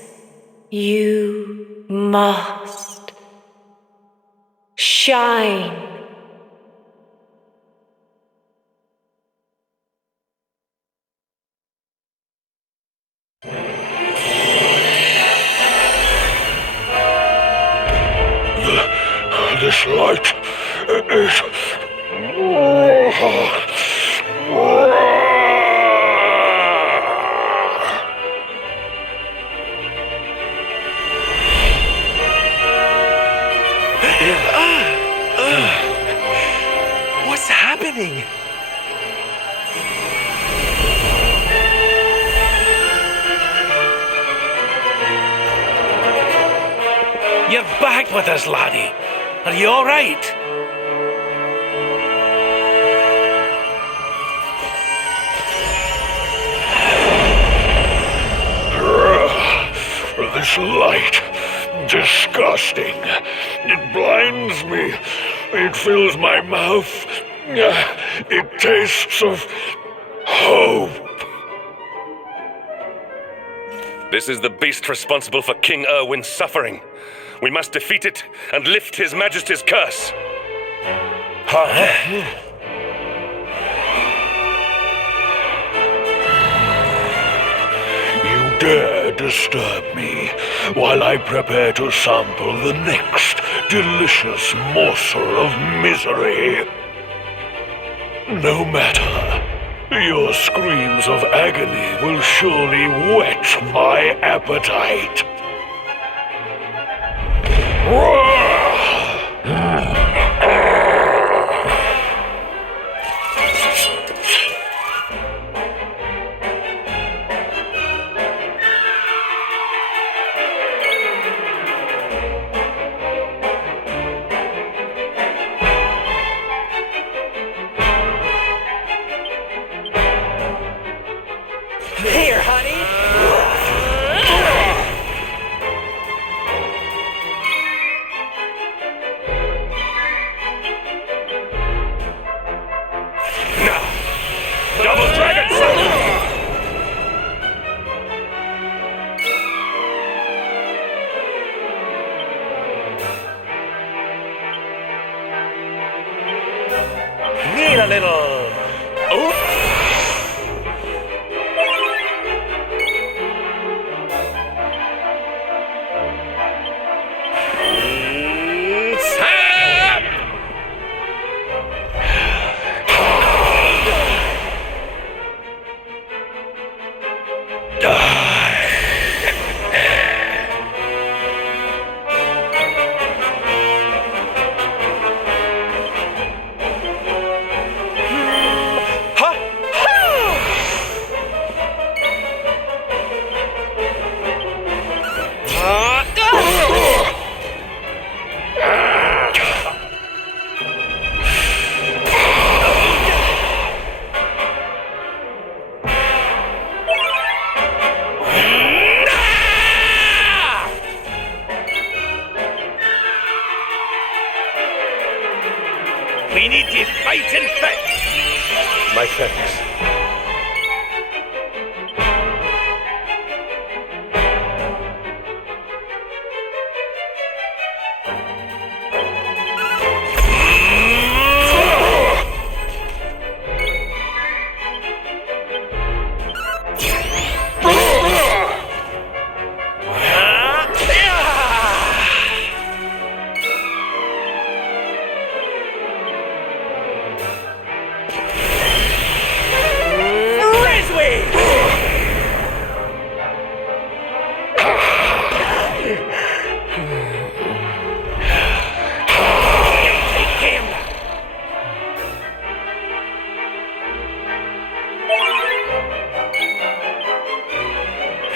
You must shine. This light is... What's happening? You're back with us, laddie. Are you all right? This light. Disgusting. It blinds me. It fills my mouth. It tastes of hope. This is the beast responsible for King Erwin's suffering. We must defeat it and lift His Majesty's curse. You dare disturb me while I prepare to sample the next delicious morsel of misery. No matter. Your screams of agony will surely whet my appetite. Here, honey. Double Dragon Salute! Need a little. We need to fight and fit. My thanks.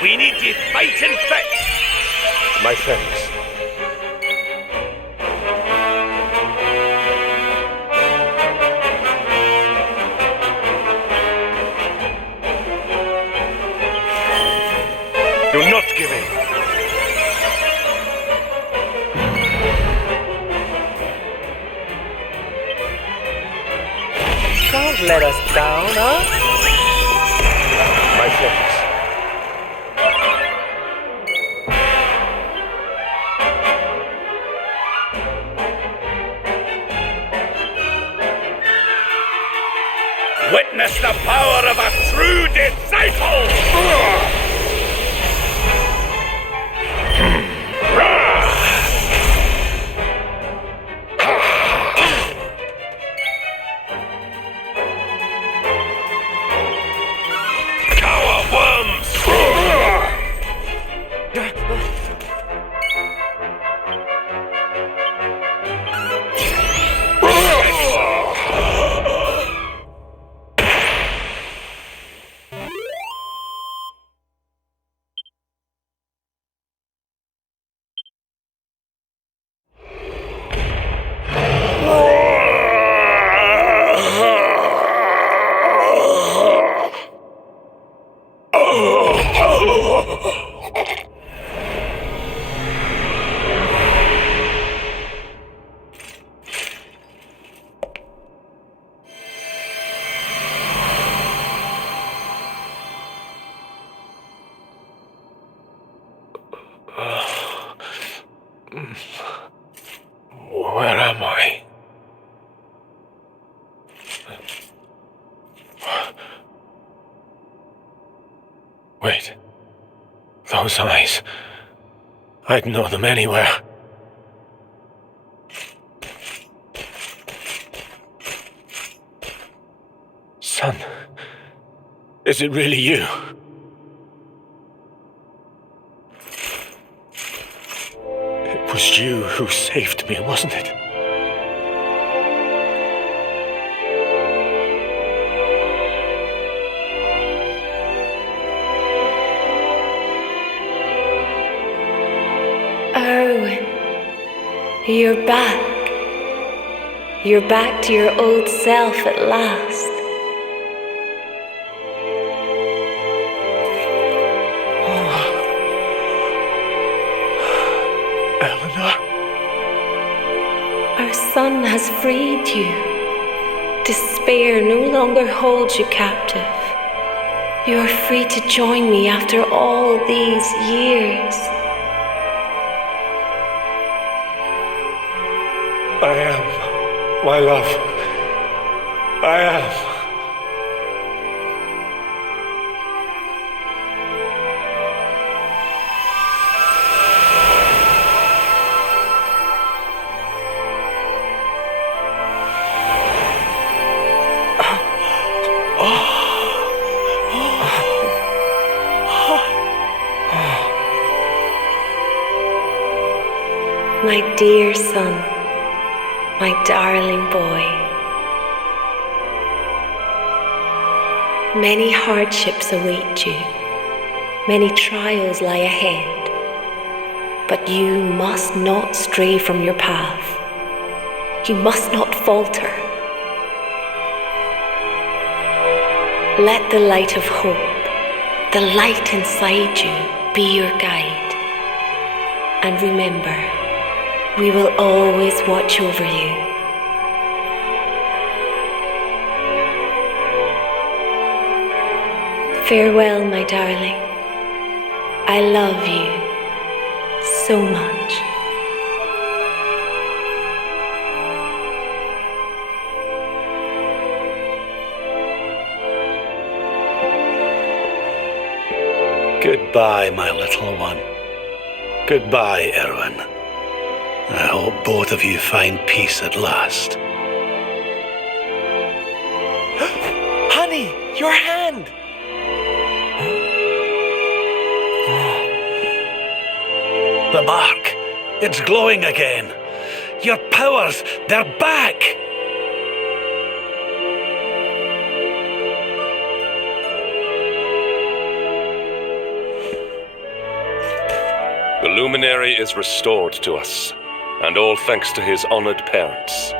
We need to fight and fit. My thanks. Do not give in. Don't let us down, huh? My thanks. Witness the power of a true disciple! Where am I? Wait. Those eyes. I'd know them anywhere. Son, is it really you? It was you who saved me, wasn't it? Erwin, you're back. You're back to your old self at last. Our son has freed you. Despair no longer holds you captive. You are free to join me after all these years. I am, my love. I am. My dear son, my darling boy. Many hardships await you, many trials lie ahead, but you must not stray from your path. You must not falter. Let the light of hope, the light inside you, be your guide. And remember, we will always watch over you. Farewell, my darling. I love you so much. Goodbye, my little one. Goodbye, Erwin. I hope both of you find peace at last. Honey, your hand! The mark. It's glowing again. Your powers, they're back! The Luminary is restored to us, and all thanks to his honored parents.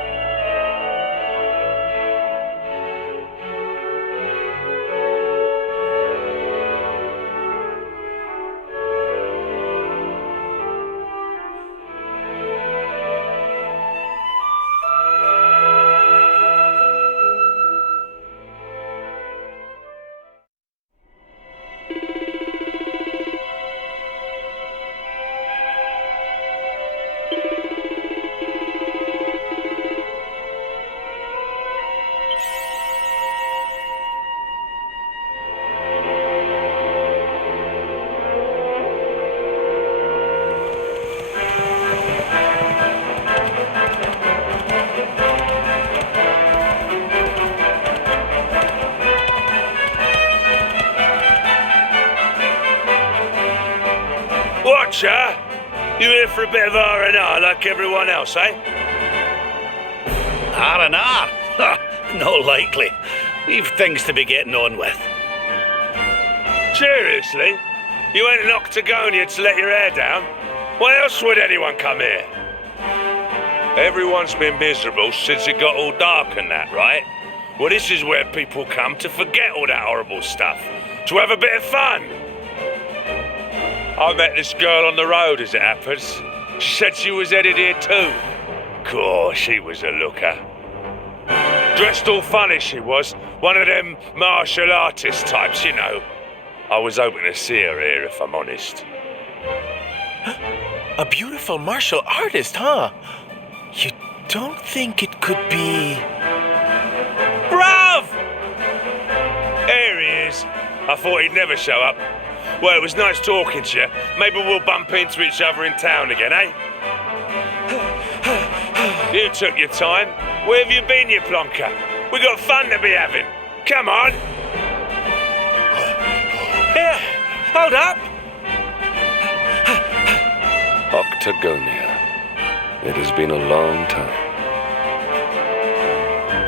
Watcher, you here for a bit of R&R like everyone else, eh? R&R? No likely. We've things to be getting on with. Seriously? You ain't an Octagonia to let your hair down? Why else would anyone come here? Everyone's been miserable since it got all dark and that, right? Well, this is where people come to forget all that horrible stuff, to have a bit of fun. I met this girl on the road, as it happens. She said she was headed here too. Course, she was a looker. Dressed all funny, she was. One of them martial artist types, you know. I was hoping to see her here, if I'm honest. A beautiful martial artist, huh? You don't think it could be... Bruv! There he is. I thought he'd never show up. Well, it was nice talking to you. Maybe we'll bump into each other in town again, eh? You took your time. Where have you been, you plonker? We got fun to be having. Come on. Here, hold up. Octagonia. It has been a long time.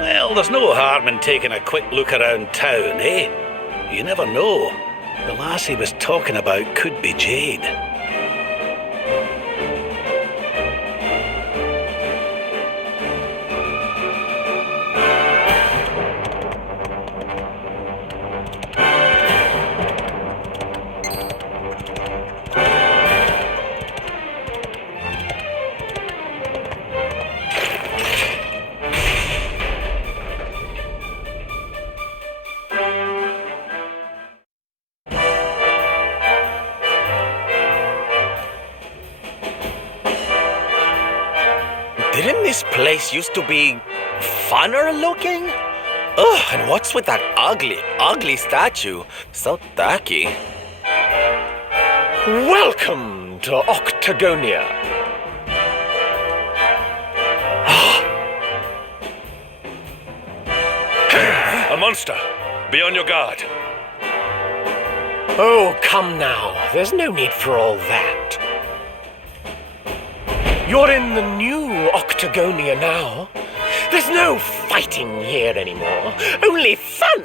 Well, there's no harm in taking a quick look around town, eh? You never know. The lass he was talking about could be Jade. Didn't this place used to be funner looking? Ugh, and what's with that ugly statue? So tacky. Welcome to Octagonia. A monster! Be on your guard. Oh, come now. There's no need for all that. You're in the new Octagonia now. There's no fighting here anymore. Only fun.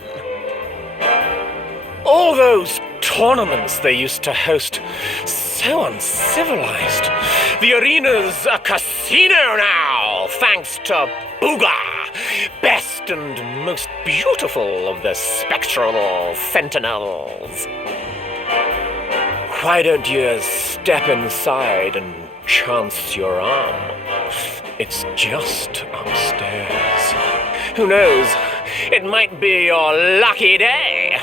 All those tournaments they used to host, so uncivilized. The arena's a casino now, thanks to Booga, best and most beautiful of the spectral sentinels. Why don't you step inside and chance your arm? It's just upstairs. Who knows? It might be your lucky day.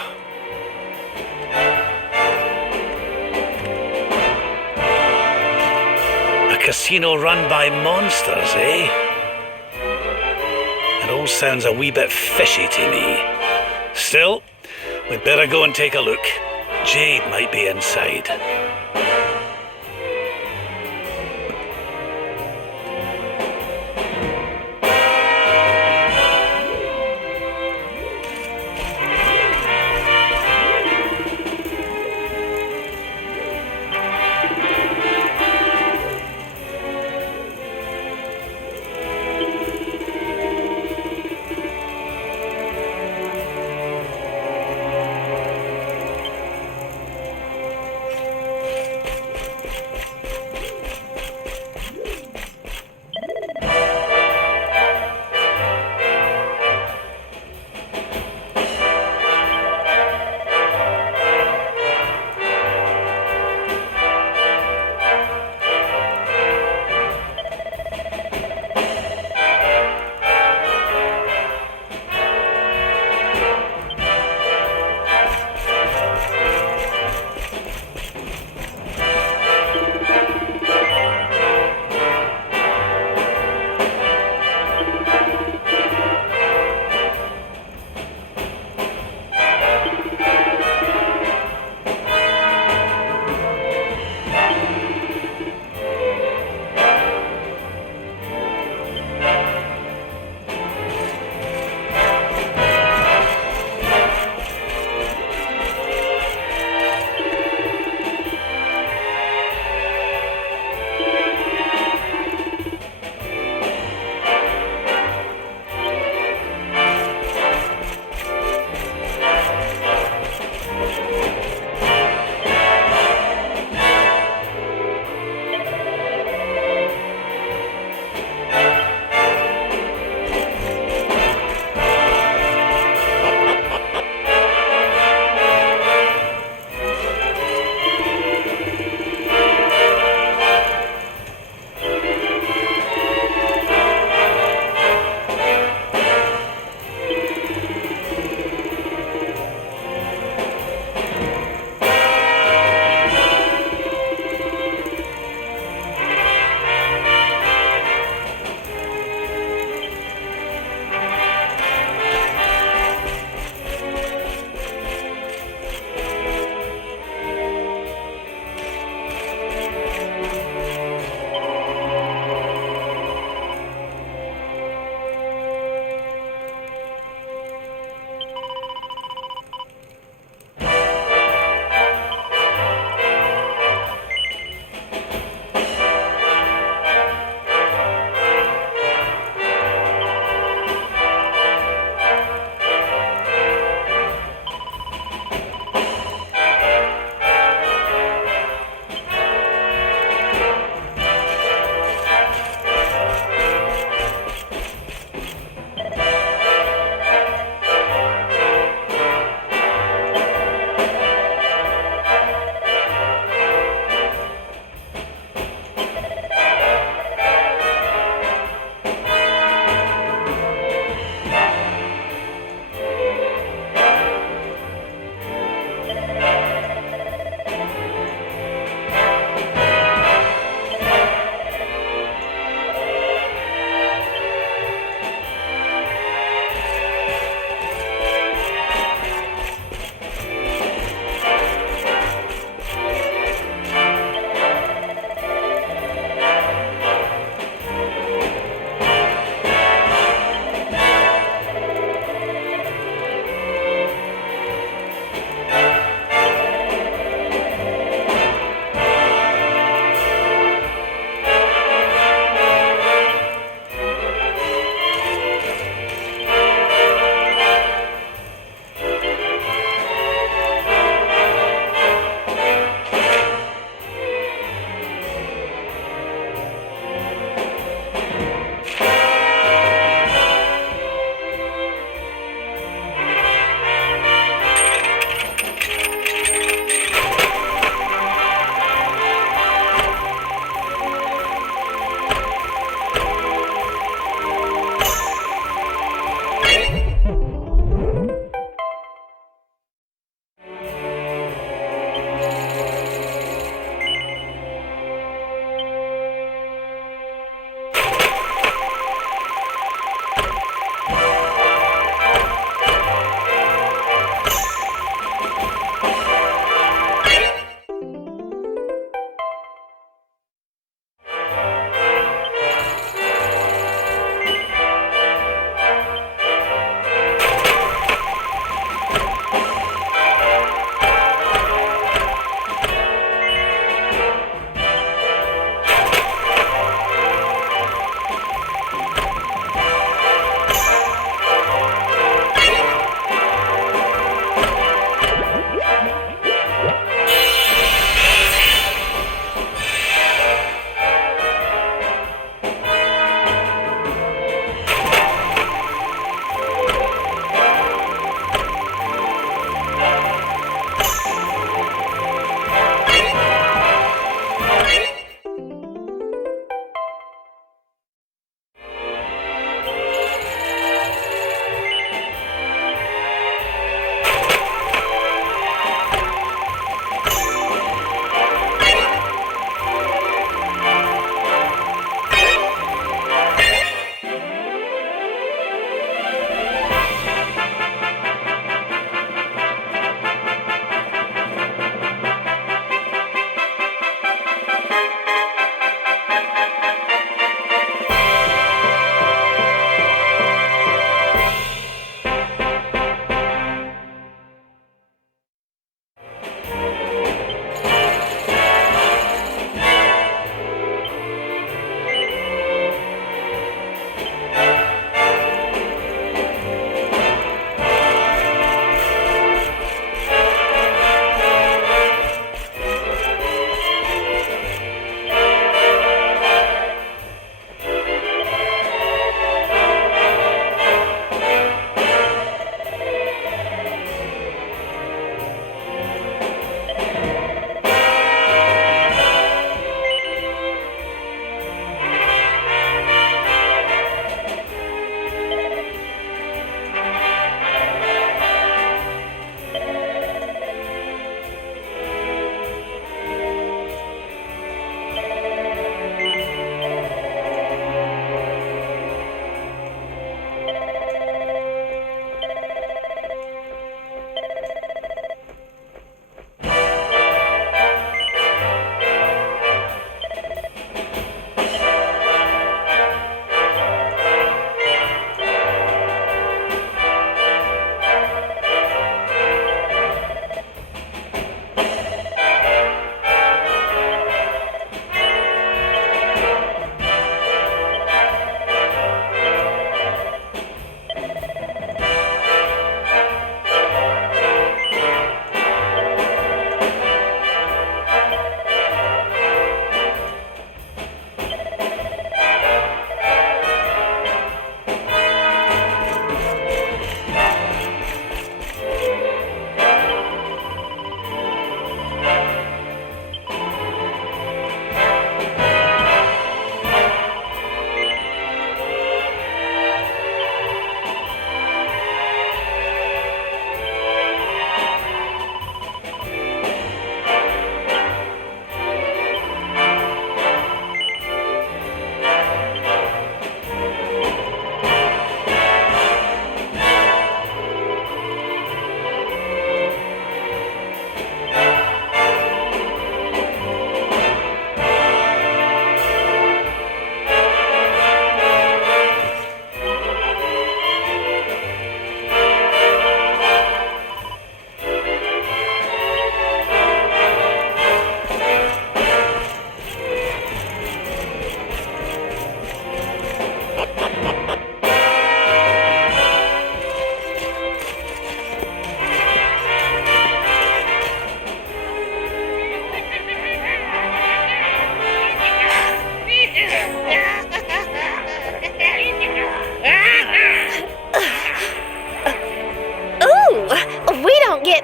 A casino run by monsters, eh? It all sounds a wee bit fishy to me. Still, we'd better go and take a look. Jade might be inside.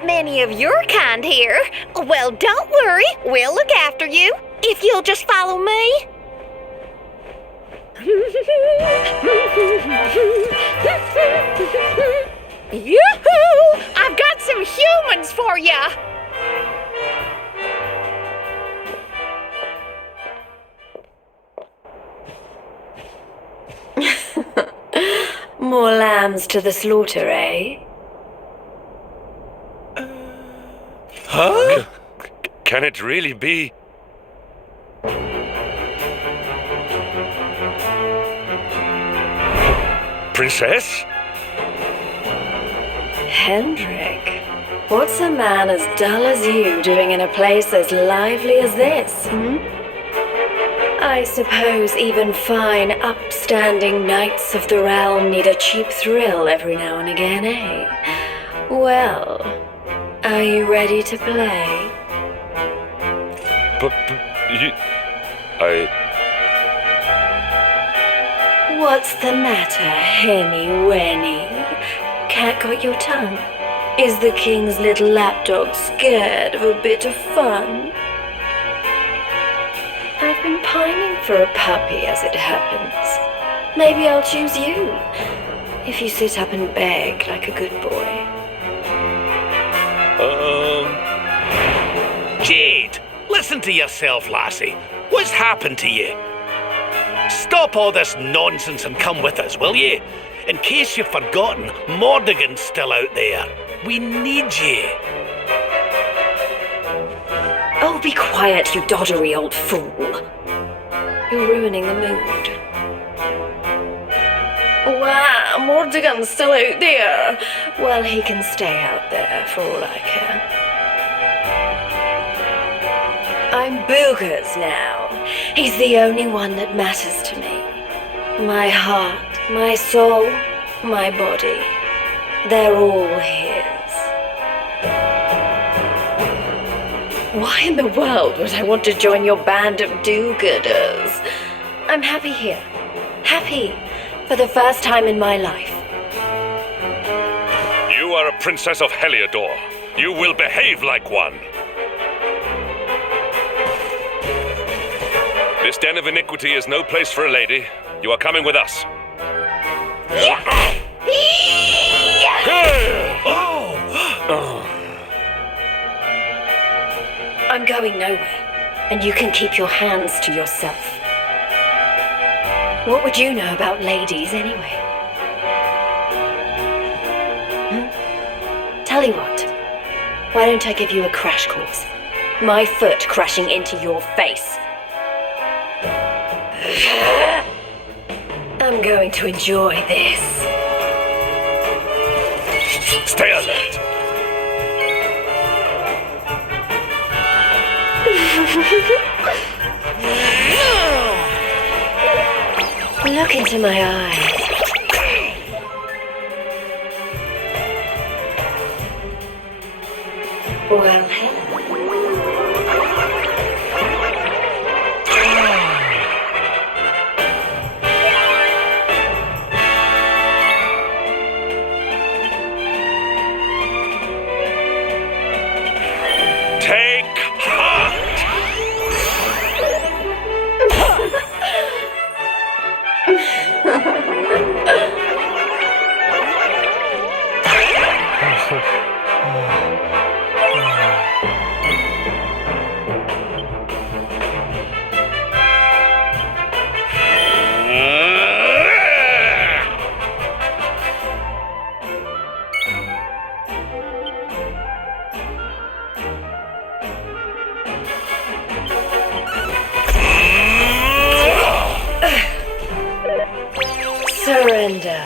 many of your kind here. Well, don't worry. We'll look after you. If you'll just follow me. Yoo-hoo! I've got some humans for ya! More lambs to the slaughter, eh? Huh? Can it really be? Princess? Hendrik, what's a man as dull as you doing in a place as lively as this, I suppose even fine, upstanding knights of the realm need a cheap thrill every now and again, eh? Well, are you ready to play? But you... What's the matter, Henny Wenny? Cat got your tongue? Is the king's little lapdog scared of a bit of fun? I've been pining for a puppy, as it happens. Maybe I'll choose you, if you sit up and beg like a good boy. Jade, listen to yourself, lassie. What's happened to you? Stop all this nonsense and come with us, will you? In case you've forgotten, Mordigan's still out there. We need you. Oh, be quiet, you doddery old fool. You're ruining the mood. Wow, Mordigan's still out there. Well, he can stay out there for all I care. I'm Booga's now. He's the only one that matters to me. My heart, my soul, my body. They're all his. Why in the world would I want to join your band of do-gooders? I'm happy here. Happy for the first time in my life. You are a princess of Heliodor. You will behave like one. This den of iniquity is no place for a lady. You are coming with us. I'm going nowhere, and you can keep your hands to yourself. What would you know about ladies, anyway? Tell you what, why don't I give you a crash course? My foot crashing into your face. I'm going to enjoy this. Stay alert. Look into my eyes. Well, hello. Take heart! Surrender.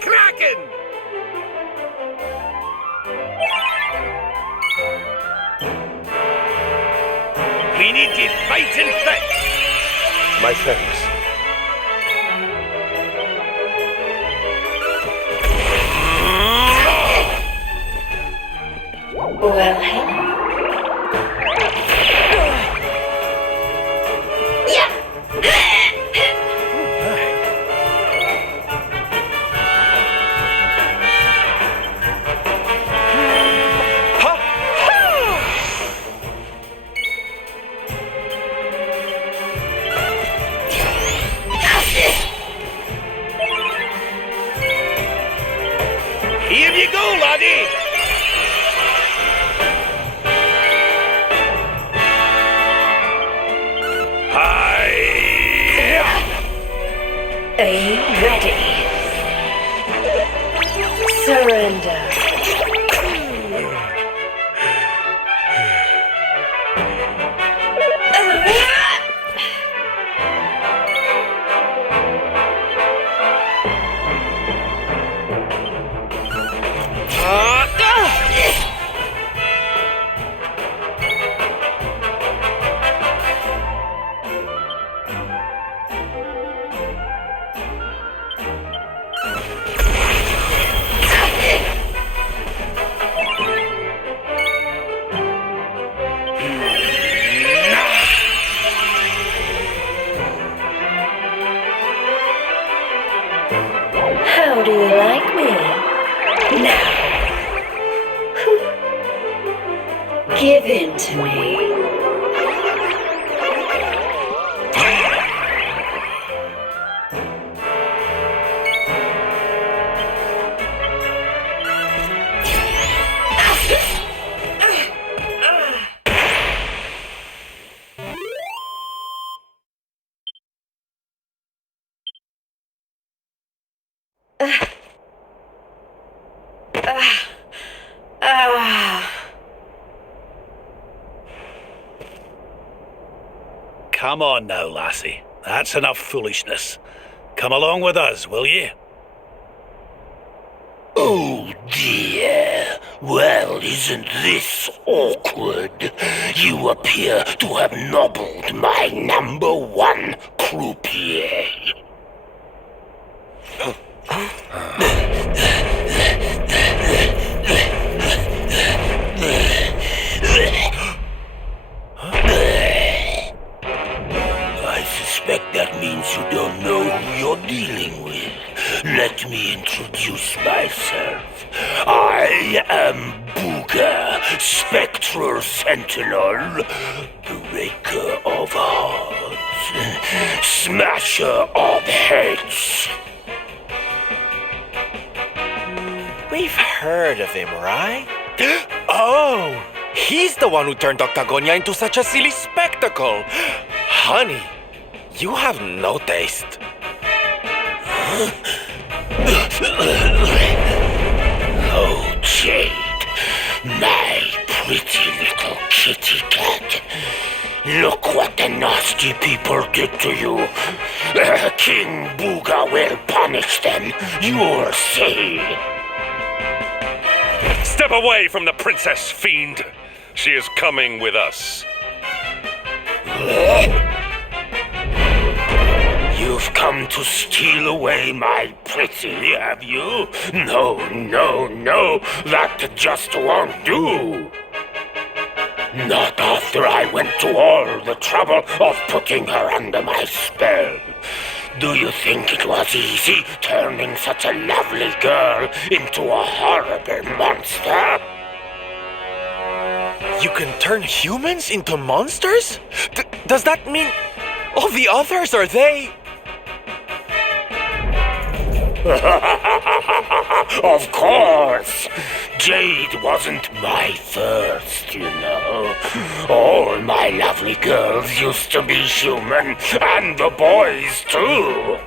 Kraken! We need you fighting fit. My thanks. Well, hello. Aim ready. Surrender. How do you like me? Now, give in to me. Come on now, lassie. That's enough foolishness. Come along with us, will ye? Oh dear. Well, isn't this awkward? You appear to have nobbled my #1 croupier. I suspect that means you don't know who you're dealing with. Let me introduce myself. I am Booga, Spectral Sentinel, Breaker of Hearts, Smasher of Heads. We've heard of him, right? Oh, he's the one who turned Octagonia into such a silly spectacle. Honey, you have no taste. Oh, Jade, my pretty little kitty cat. Look what the nasty people did to you. King Booga will punish them, you'll see. Step away from the princess, fiend. She is coming with us. You've come to steal away my pretty, have you? No, that just won't do. Not after I went to all the trouble of putting her under my spell. Do you think it was easy turning such a lovely girl into a horrible monster? You can turn humans into monsters? Does that mean all the others are they? Of course! Jade wasn't my first, you know. All my lovely girls used to be human, and the boys too.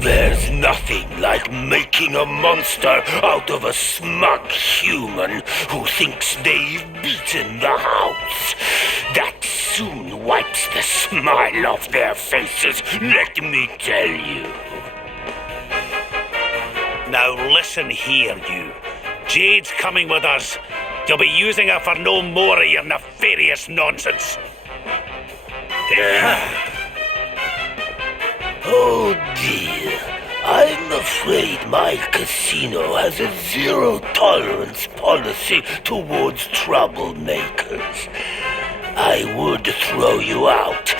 There's nothing like making a monster out of a smug human who thinks they've beaten the house. That soon wipes the smile off their faces, let me tell you. Now listen here, you. Jade's coming with us. You'll be using her for no more of your nefarious nonsense. Oh dear, I'm afraid my casino has a zero-tolerance policy towards troublemakers. I would throw you out,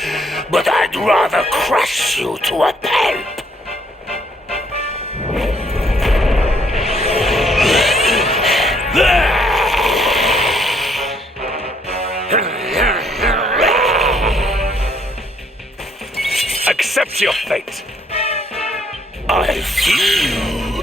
but I'd rather crush you to a pulp. Accept your fate. I see you.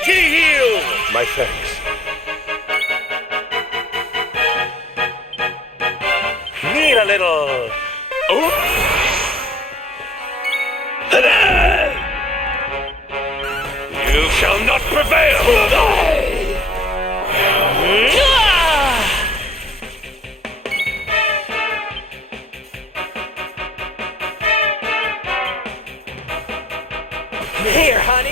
Bulky heal! My thanks. Need a little... You shall not prevail! Here, honey.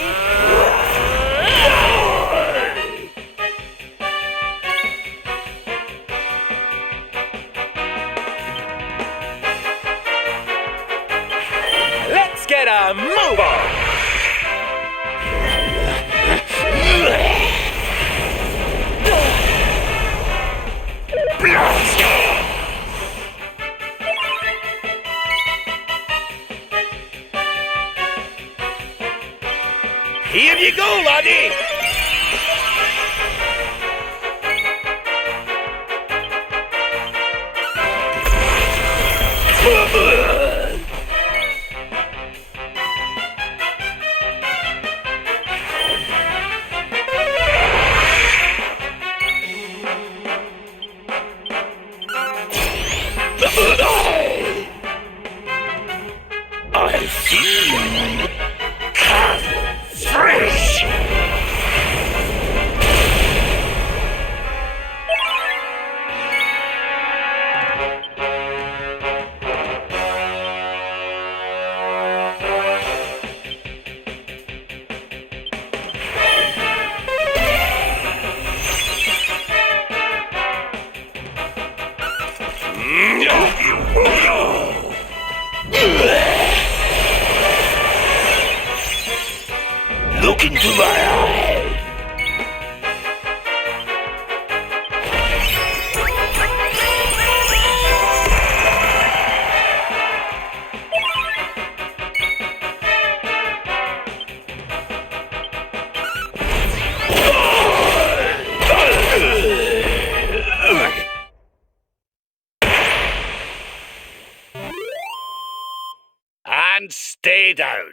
Let's get a move on. Here you go, laddie! I see. Fresh! Look into my eyes. And stay down.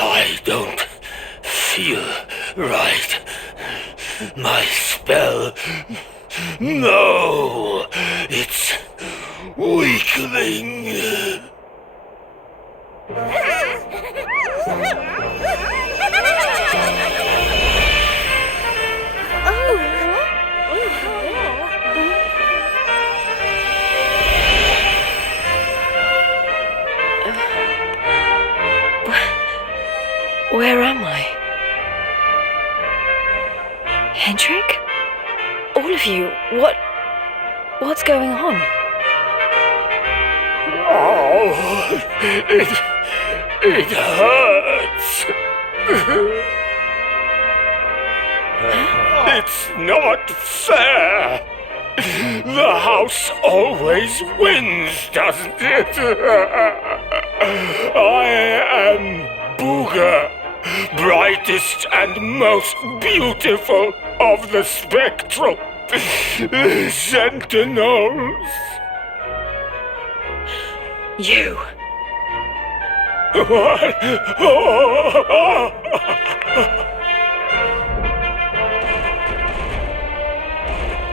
I don't feel right. My spell. No, it's weakling. Where am I? Hendrik? All of you, what's going on? Oh, it hurts. It's not fair. The house always wins, doesn't it? I am Booga, brightest and most beautiful of the spectral sentinels. You. What?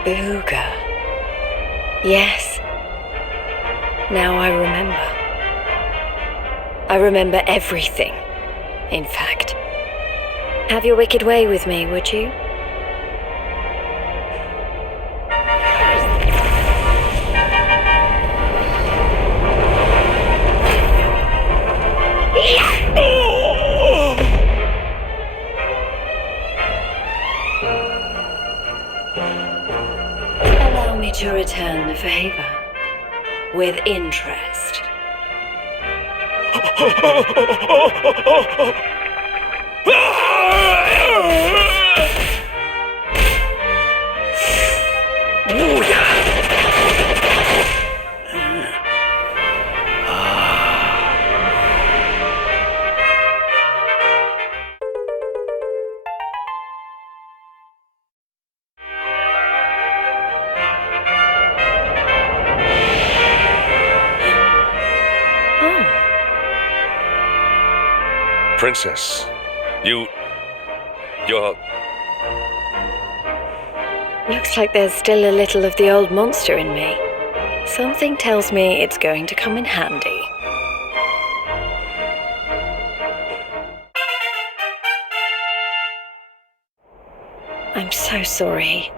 Booga. Yes. Now I remember. I remember everything, in fact. Have your wicked way with me, would you? Allow me to return the favor with interest. Princess, you're... Looks like there's still a little of the old monster in me. Something tells me it's going to come in handy. I'm so sorry.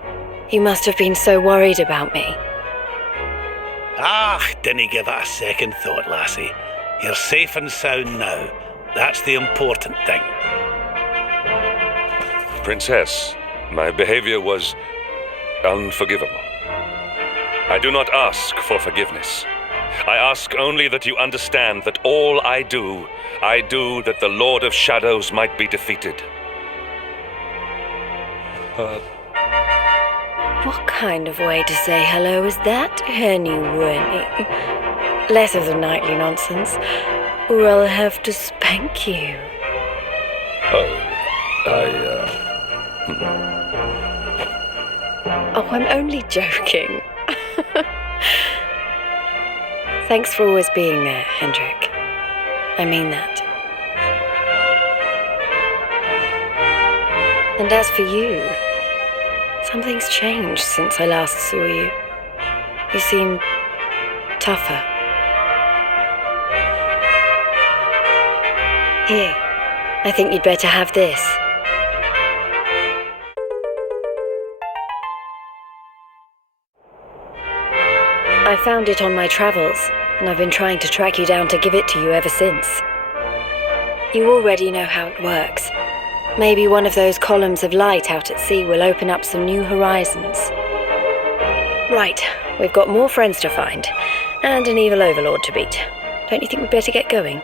You must have been so worried about me. Ah, dinna give it a second thought, lassie. You're safe and sound now. That's the important thing. Princess, my behavior was unforgivable. I do not ask for forgiveness. I ask only that you understand that all I do that the Lord of Shadows might be defeated. What kind of way to say hello is that, anyway? Less of the nightly nonsense, or I'll have to spank you. Oh, I'm only joking. Thanks for always being there, Hendrik. I mean that. And as for you, something's changed since I last saw you. You seem tougher. Here, I think you'd better have this. I found it on my travels, and I've been trying to track you down to give it to you ever since. You already know how it works. Maybe one of those columns of light out at sea will open up some new horizons. Right, we've got more friends to find, and an evil overlord to beat. Don't you think we'd better get going?